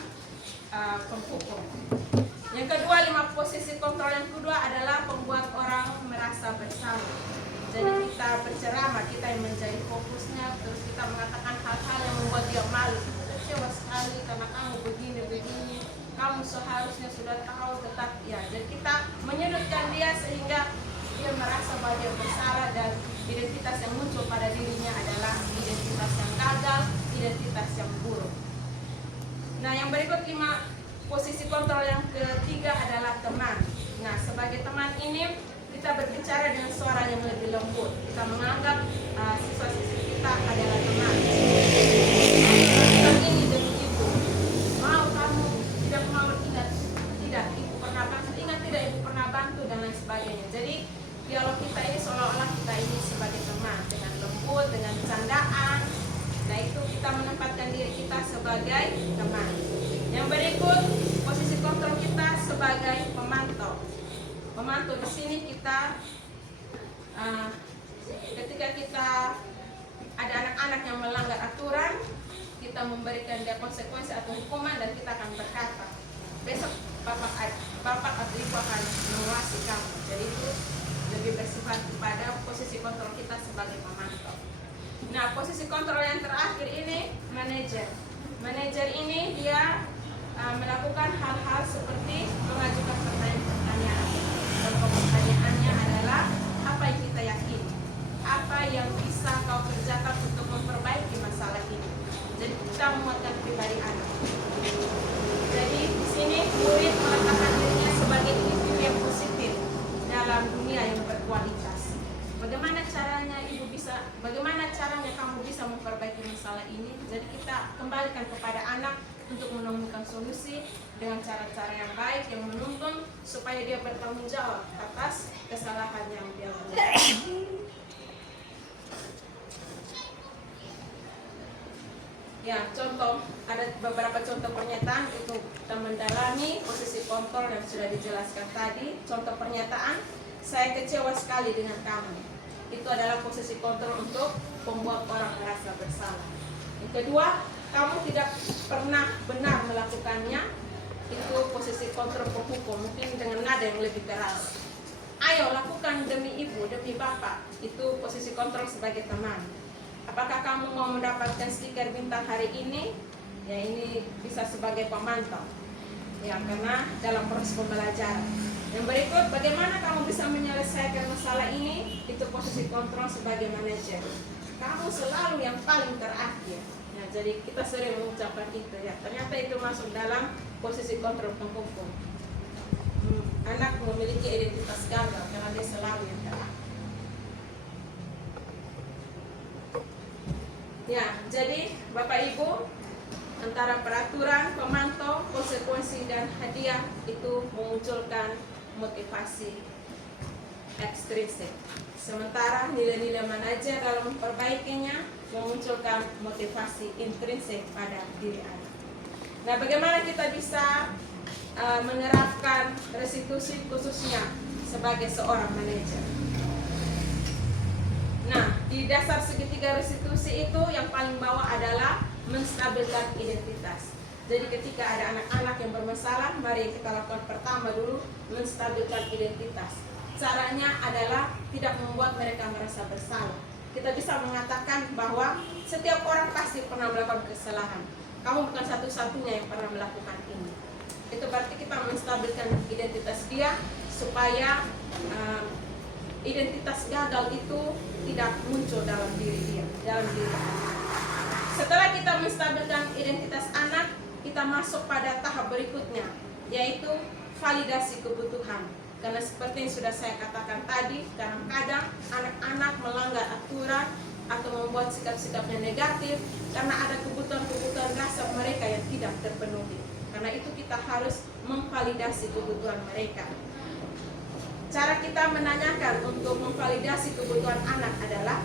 penghukum. Yang kedua, 5 posisi kontrol yang kedua adalah membuat orang merasa bersalah. Jadi kita berceramah, kita yang menjadi fokusnya, terus kita mengatakan hal-hal yang membuat dia malu. Kecewa sekali karena kamu begini-begini, kamu seharusnya sudah tahu, tetap ya. Jadi kita menyudutkan dia sehingga dia merasa bahwa dia bersalah dan identitas yang muncul pada dirinya adalah identitas yang gagal, identitas yang buruk. Nah, yang berikut 5 posisi kontrol yang ketiga adalah teman. Nah, sebagai teman ini kita berbicara dengan suara yang lebih lembut. Kita menganggap siswa-siswi kita adalah teman. Teman ini demi ibu. Mau kamu tidak mau ingat tidak ibu pernah bantu, ingat tidak ibu pernah bantu dan lain sebagainya. Jadi dialog kita ini seolah-olah kita ini sebagai teman dengan lembut, dengan candaan. Nah, itu kita menempatkan diri kita sebagai teman. Yang berikut posisi kontrol kita sebagai pemantau. Pemantau di sini kita ketika kita ada anak-anak yang melanggar aturan, kita memberikan dia konsekuensi atau hukuman dan kita akan akan berkata, besok bapak atau ibu akan mengawasi kamu. Jadi itu lebih bersifat kepada posisi kontrol kita sebagai pemantau. Nah, posisi kontrol yang terakhir ini manajer. Manajer ini dia melakukan hal-hal seperti mengajukan pertanyaan-pertanyaan. Pokok pertanyaannya adalah apa yang kita yakini, apa yang bisa kau kerjakan untuk memperbaiki masalah ini. Jadi kita menguatkan pribadi anak. Jadi di sini murid meletakkan dirinya sebagai individu yang positif dalam dunia yang berkualitas. Bagaimana caranya kamu bisa memperbaiki masalah ini? Jadi kita kembalikan kepada anak untuk menemukan solusi dengan cara-cara yang baik yang menuntun supaya dia bertanggung jawab atas kesalahan yang dia lakukan. Ya, contoh, ada beberapa contoh pernyataan itu kita mendalami posisi kontrol yang sudah dijelaskan tadi. Contoh pernyataan, saya kecewa sekali dengan kamu. Itu adalah posisi kontrol untuk membuat orang merasa bersalah. Yang kedua, kamu tidak pernah benar melakukannya. Itu posisi kontrol penghukum, mungkin dengan nada yang lebih keras. Ayo lakukan demi ibu, demi bapak. Itu posisi kontrol sebagai teman. Apakah kamu mau mendapatkan stiker bintang hari ini? Ya, ini bisa sebagai pemantau. Ya, karena dalam proses pembelajaran. Yang berikut, bagaimana kamu bisa menyelesaikan masalah ini? Itu posisi kontrol sebagai manajer. Kamu selalu yang paling terakhir. Ya, jadi kita sering mengucapkan itu ya. Ternyata itu masuk dalam posisi kontrol penghukum. Anak memiliki identitas gagal karena dia selalu yang terakhir. Ya, jadi Bapak Ibu, antara peraturan, pemantau, konsekuensi, dan hadiah itu memunculkan motivasi ekstrinsik. Sementara nilai-nilai manajer dalam memperbaikinya memunculkan motivasi intrinsik pada diri anak. Nah, bagaimana kita bisa menerapkan restitusi khususnya sebagai seorang manajer? Nah, di dasar segitiga restitusi itu yang paling bawah adalah menstabilkan identitas. Jadi ketika ada anak-anak yang bermasalah, mari kita lakukan pertama dulu, menstabilkan identitas. Caranya adalah tidak membuat mereka merasa bersalah. Kita bisa mengatakan bahwa setiap orang pasti pernah melakukan kesalahan. Kamu bukan satu-satunya yang pernah melakukan ini. Itu berarti kita menstabilkan identitas dia supaya identitas gagal itu tidak muncul dalam diri dia, dalam diri anak. Setelah kita menstabilkan identitas anak, kita masuk pada tahap berikutnya, yaitu validasi kebutuhan. Karena seperti yang sudah saya katakan tadi, kadang-kadang anak-anak melanggar aturan atau membuat sikap-sikapnya negatif karena ada kebutuhan-kebutuhan dasar mereka yang tidak terpenuhi. Karena itu kita harus memvalidasi kebutuhan mereka. Cara kita menanyakan untuk memvalidasi kebutuhan anak adalah,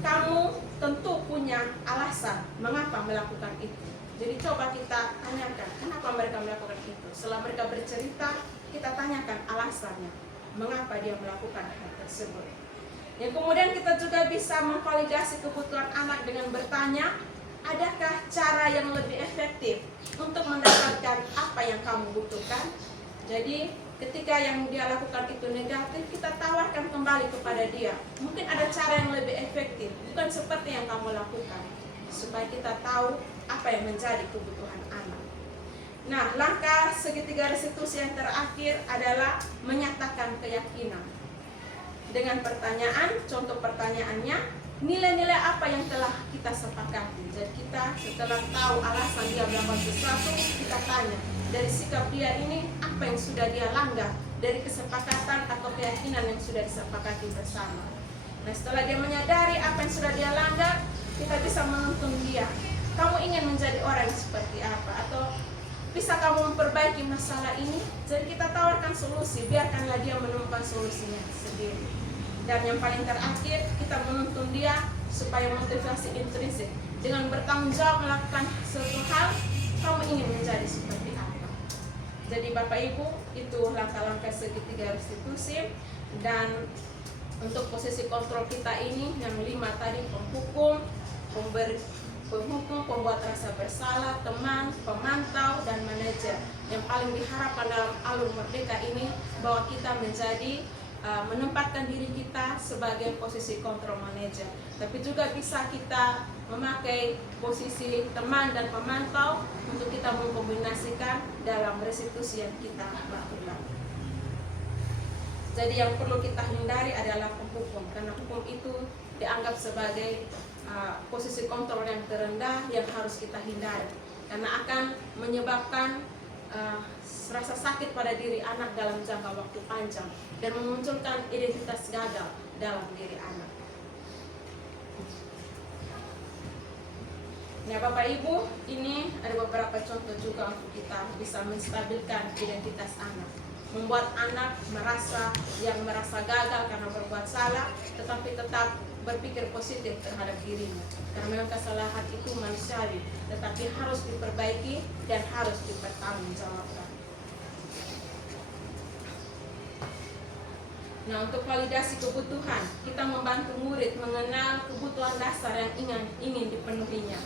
kamu tentu punya alasan mengapa melakukan itu. Jadi coba kita tanyakan, kenapa mereka melakukan itu. Setelah mereka bercerita, kita tanyakan alasannya, mengapa dia melakukan hal tersebut. Yang kemudian kita juga bisa memvalidasi kebutuhan anak dengan bertanya, adakah cara yang lebih efektif untuk mendapatkan apa yang kamu butuhkan? Jadi ketika yang dia lakukan itu negatif, kita tawarkan kembali kepada dia. Mungkin ada cara yang lebih efektif, bukan seperti yang kamu lakukan, supaya kita tahu apa yang menjadi kebutuhan anak. Nah, langkah segitiga restitusi yang terakhir adalah menyatakan keyakinan. Dengan pertanyaan, contoh pertanyaannya, nilai-nilai apa yang telah kita sepakati. Jadi kita setelah tahu alasan dia melakukan sesuatu, kita tanya, dari sikap dia ini, apa yang sudah dia langgar dari kesepakatan atau keyakinan yang sudah disepakati bersama. Nah, setelah dia menyadari apa yang sudah dia langgar, kita bisa menuntun dia. Kamu ingin menjadi orang yang seperti apa? Atau bisa kamu memperbaiki masalah ini? Jadi kita tawarkan solusi, biarkanlah dia menemukan solusinya sendiri. Dan yang paling terakhir, kita menuntun dia supaya motivasi intrinsik. Dengan bertanggung jawab melakukan suatu hal, kamu ingin menjadi seperti apa? Jadi Bapak Ibu, itu langkah-langkah segitiga restitusi. Dan untuk posisi kontrol kita ini, yang 5 tadi, penghukum, penghukum, pembuat rasa bersalah, teman, pemantau, dan manajer. Yang paling diharapkan dalam alur merdeka ini bahwa kita menjadi menempatkan diri kita sebagai posisi control manager, tapi juga bisa kita memakai posisi teman dan pemantau untuk kita mengkombinasikan dalam restitusi yang kita lakukan. Jadi yang perlu kita hindari adalah penghukum, karena hukum itu dianggap sebagai posisi kontrol yang terendah yang harus kita hindari, karena akan menyebabkan rasa sakit pada diri anak dalam jangka waktu panjang dan memunculkan identitas gagal dalam diri anak. Nah, Bapak Ibu, ini ada beberapa contoh juga untuk kita bisa menstabilkan identitas anak. Membuat anak merasa gagal karena berbuat salah, tetapi tetap berpikir positif terhadap dirinya. Karena memang kesalahan itu manusiawi, tetapi harus diperbaiki dan harus dipertanggungjawabkan. Nah, untuk validasi kebutuhan, kita membantu murid mengenal kebutuhan dasar yang ingin dipenuhinya.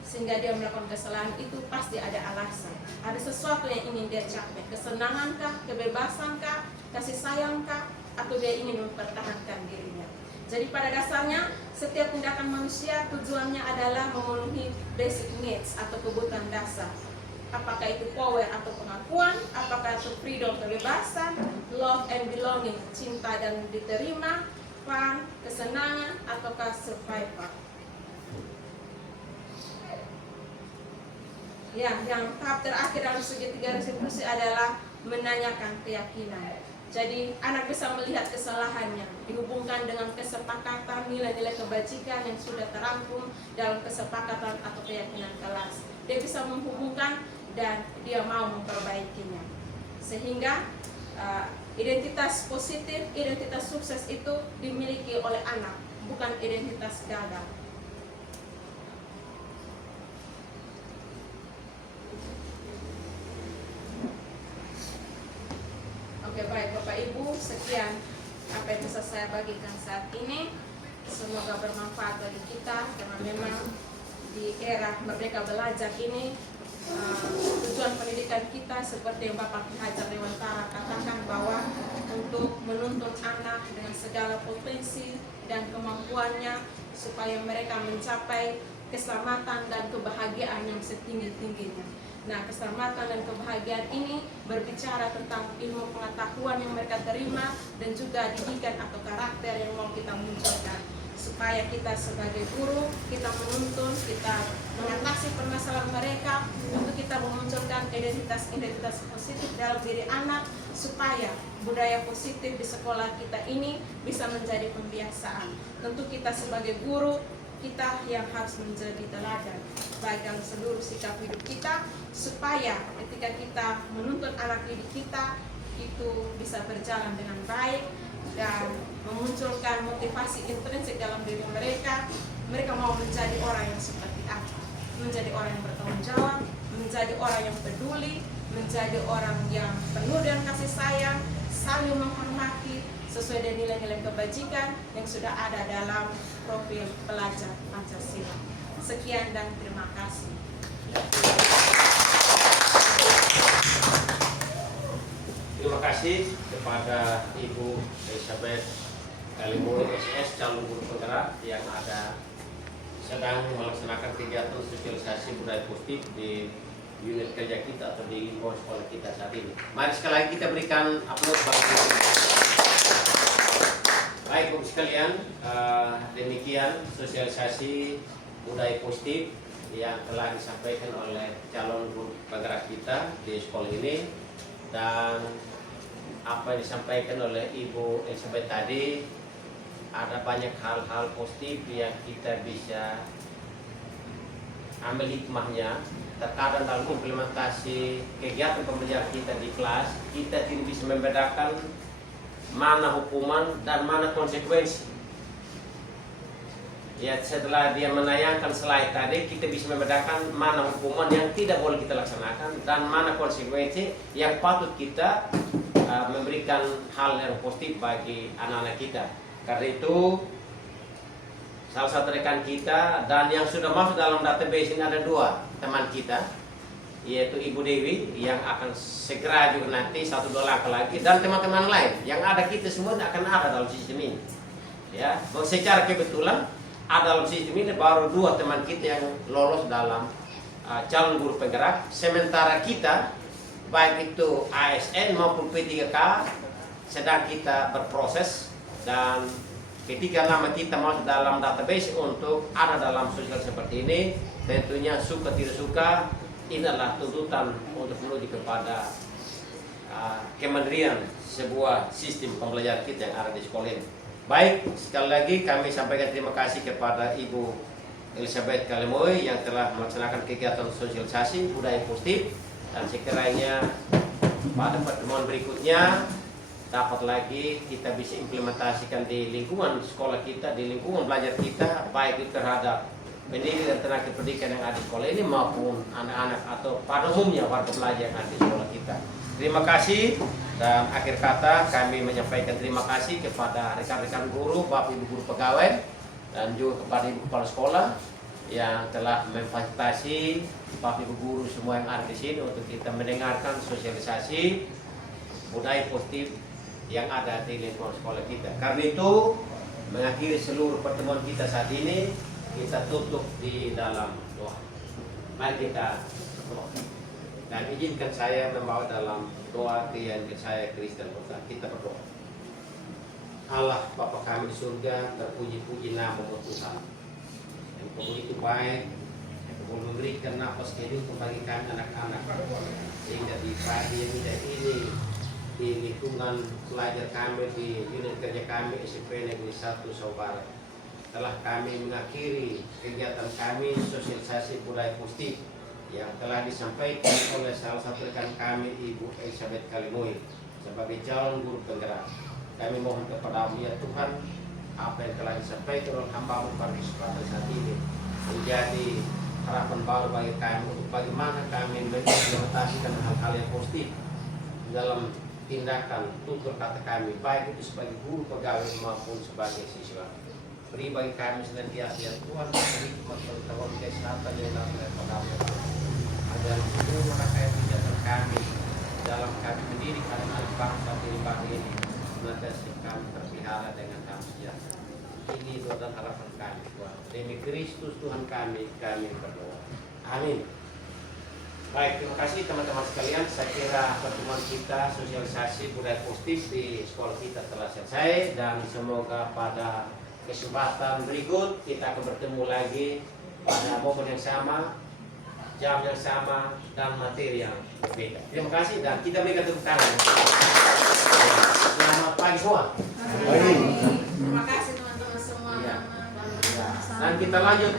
Sehingga dia melakukan kesalahan itu pasti ada alasan. Ada sesuatu yang ingin dia capai. Kesenangankah, kebebasankah, kasih sayangkah, atau dia ingin mempertahankan dirinya. Jadi pada dasarnya, setiap tindakan manusia tujuannya adalah memenuhi basic needs atau kebutuhan dasar. Apakah itu power atau pengakuan, apakah itu freedom, kebebasan, love and belonging, cinta dan diterima, fun, kesenangan, ataukah survival. Ya, yang tahap terakhir dalam segitiga restitusi adalah menanyakan keyakinan. Jadi anak bisa melihat kesalahannya dihubungkan dengan kesepakatan nilai-nilai kebajikan yang sudah terangkum dalam kesepakatan atau keyakinan kelas. Dia bisa menghubungkan dan dia mau memperbaikinya. Sehingga identitas positif, identitas sukses itu dimiliki oleh anak, bukan identitas gagal. Oke, baik Bapak Ibu, sekian apa yang bisa saya bagikan saat ini. Semoga bermanfaat bagi kita, karena memang di era merdeka belajar ini tujuan pendidikan kita seperti yang Bapak Ki Hajar Dewantara katakan, bahwa untuk menuntun anak dengan segala potensi dan kemampuannya supaya mereka mencapai keselamatan dan kebahagiaan yang setinggi-tingginya. Nah, keselamatan dan kebahagiaan ini berbicara tentang ilmu pengetahuan yang mereka terima dan juga didikan atau karakter yang mau kita munculkan, supaya kita sebagai guru, kita menuntun, kita mengatasi permasalahan mereka untuk kita memunculkan identitas positif dalam diri anak, supaya budaya positif di sekolah kita ini bisa menjadi pembiasaan. Tentu kita sebagai guru, kita yang harus menjadi teladan baik dalam seluruh sikap hidup kita, supaya ketika kita menuntun anak didik kita itu bisa berjalan dengan baik dan memunculkan motivasi intrinsik dalam diri mereka. Mereka mau menjadi orang yang seperti apa? Menjadi orang yang bertanggung jawab, menjadi orang yang peduli, menjadi orang yang penuh dengan kasih sayang, saling menghormati sesuai dengan nilai-nilai kebajikan yang sudah ada dalam profil pelajar Pancasila. Sekian dan terima kasih. Terima kasih kepada Ibu Elizabeth Kalimuri SS, calon guru penggerak yang sedang melaksanakan kegiatan sosialisasi budaya positif di unit kerja kita atau di lingkungan sekolah kita saat ini. Mari sekali lagi kita berikan upload bagi baik Bapak sekalian, demikian sosialisasi budaya positif yang telah disampaikan oleh calon guru penggerak kita di sekolah ini, dan apa yang disampaikan oleh Ibu Elizabeth tadi, ada banyak hal-hal positif yang kita bisa ambil hikmahnya. Terkadang dalam implementasi kegiatan pembelajaran kita di kelas, kita tidak bisa membedakan mana hukuman dan mana konsekuensi. Ya, setelah dia menayangkan slide tadi, kita bisa membedakan mana hukuman yang tidak boleh kita laksanakan dan mana konsekuensi yang patut kita memberikan hal yang positif bagi anak-anak kita. Karena itu salah satu rekan kita, dan yang sudah masuk dalam database ini ada 2 teman kita, yaitu Ibu Dewi yang akan segera juga nanti 1-2 langkah lagi, dan teman-teman lain yang ada, kita semua akan ada dalam sistem ini. Ya, secara kebetulan ada dalam sistem ini baru 2 teman kita yang lolos dalam calon guru penggerak, sementara kita baik itu ASN maupun P3K sedang kita berproses, dan ketika nama kita masuk dalam database untuk ada dalam sosial seperti ini, tentunya suka tidak suka ini adalah tuntutan untuk menuju kepada kementerian sebuah sistem pembelajaran kita yang ada di sekolah ini. Baik, sekali lagi kami sampaikan terima kasih kepada Ibu Elizabeth Kalemoy yang telah melaksanakan kegiatan sosialisasi budaya positif, dan sekiranya pada pertemuan berikutnya dapat lagi kita bisa implementasikan di lingkungan sekolah kita, di lingkungan belajar kita, baik itu terhadap pendidik dan tenaga pendidikan yang ada di sekolah ini maupun anak-anak atau pada umumnya warga belajar yang ada di sekolah kita. Terima kasih, dan akhir kata kami menyampaikan terima kasih kepada rekan-rekan guru, Bapak Ibu guru pegawai, dan juga kepada Ibu Kepala Sekolah yang telah memfasilitasi Bapak Ibu guru semua yang ada di sini untuk kita mendengarkan sosialisasi budaya positif yang ada di lingkungan sekolah kita. Karena itu, mengakhiri seluruh pertemuan kita saat ini, kita tutup di dalam doa. Mari kita berdoa. Dan izinkan saya membawa dalam doa keyakinan saya Kristen. Kita berdoa. Allah Bapa kami di surga, terpuji-puji nama-Mu Tuhan. Yang begitu baik, yang memberikan nafas kehidupan bagi kami anak-anak, sehingga di pagi yang indah ini, di lingkungan pelajar kami, di unit kerja kami SMP Negeri 1 Saubara, telah kami mengakhiri kegiatan kami sosialisasi budaya positif yang telah disampaikan oleh salah satu rekan kami, Ibu Elizabeth Kalemoy, sebagai calon guru penggerak. Kami mohon kepada-Mu ya Tuhan, apa yang telah disampaikan oleh hamba-Mu pada kesempatan saat ini menjadi harapan baru bagi kami untuk bagaimana kami mengimplementasikan hal-hal yang positif dalam tindakan tutur kata kami, baik itu sebagai guru pegawai maupun sebagai siswa. Beri bagi kami senantiasa ya Tuhan, beri pengetahuan kesehatan yang dapat daripada-Mu, agar seluruh rakyat kegiatan kami dalam kami mendidik anak-anak bangsa di bangsa ini senantiasa kami terpelihara dengan damai sejahtera. Ini doa dan harapan kami Tuhan. Demi Kristus Tuhan kami berdoa. Amin. Baik, terima kasih teman-teman sekalian. Saya kira pertemuan kita sosialisasi budaya positif di sekolah kita telah selesai, dan semoga pada kesempatan berikut kita akan bertemu lagi pada momen yang sama, jam yang sama, dan materi yang berbeda. Terima kasih, dan kita berikan tepuk tangan. Selamat pagi semua. Terima kasih teman-teman semua. Dan kita lanjut.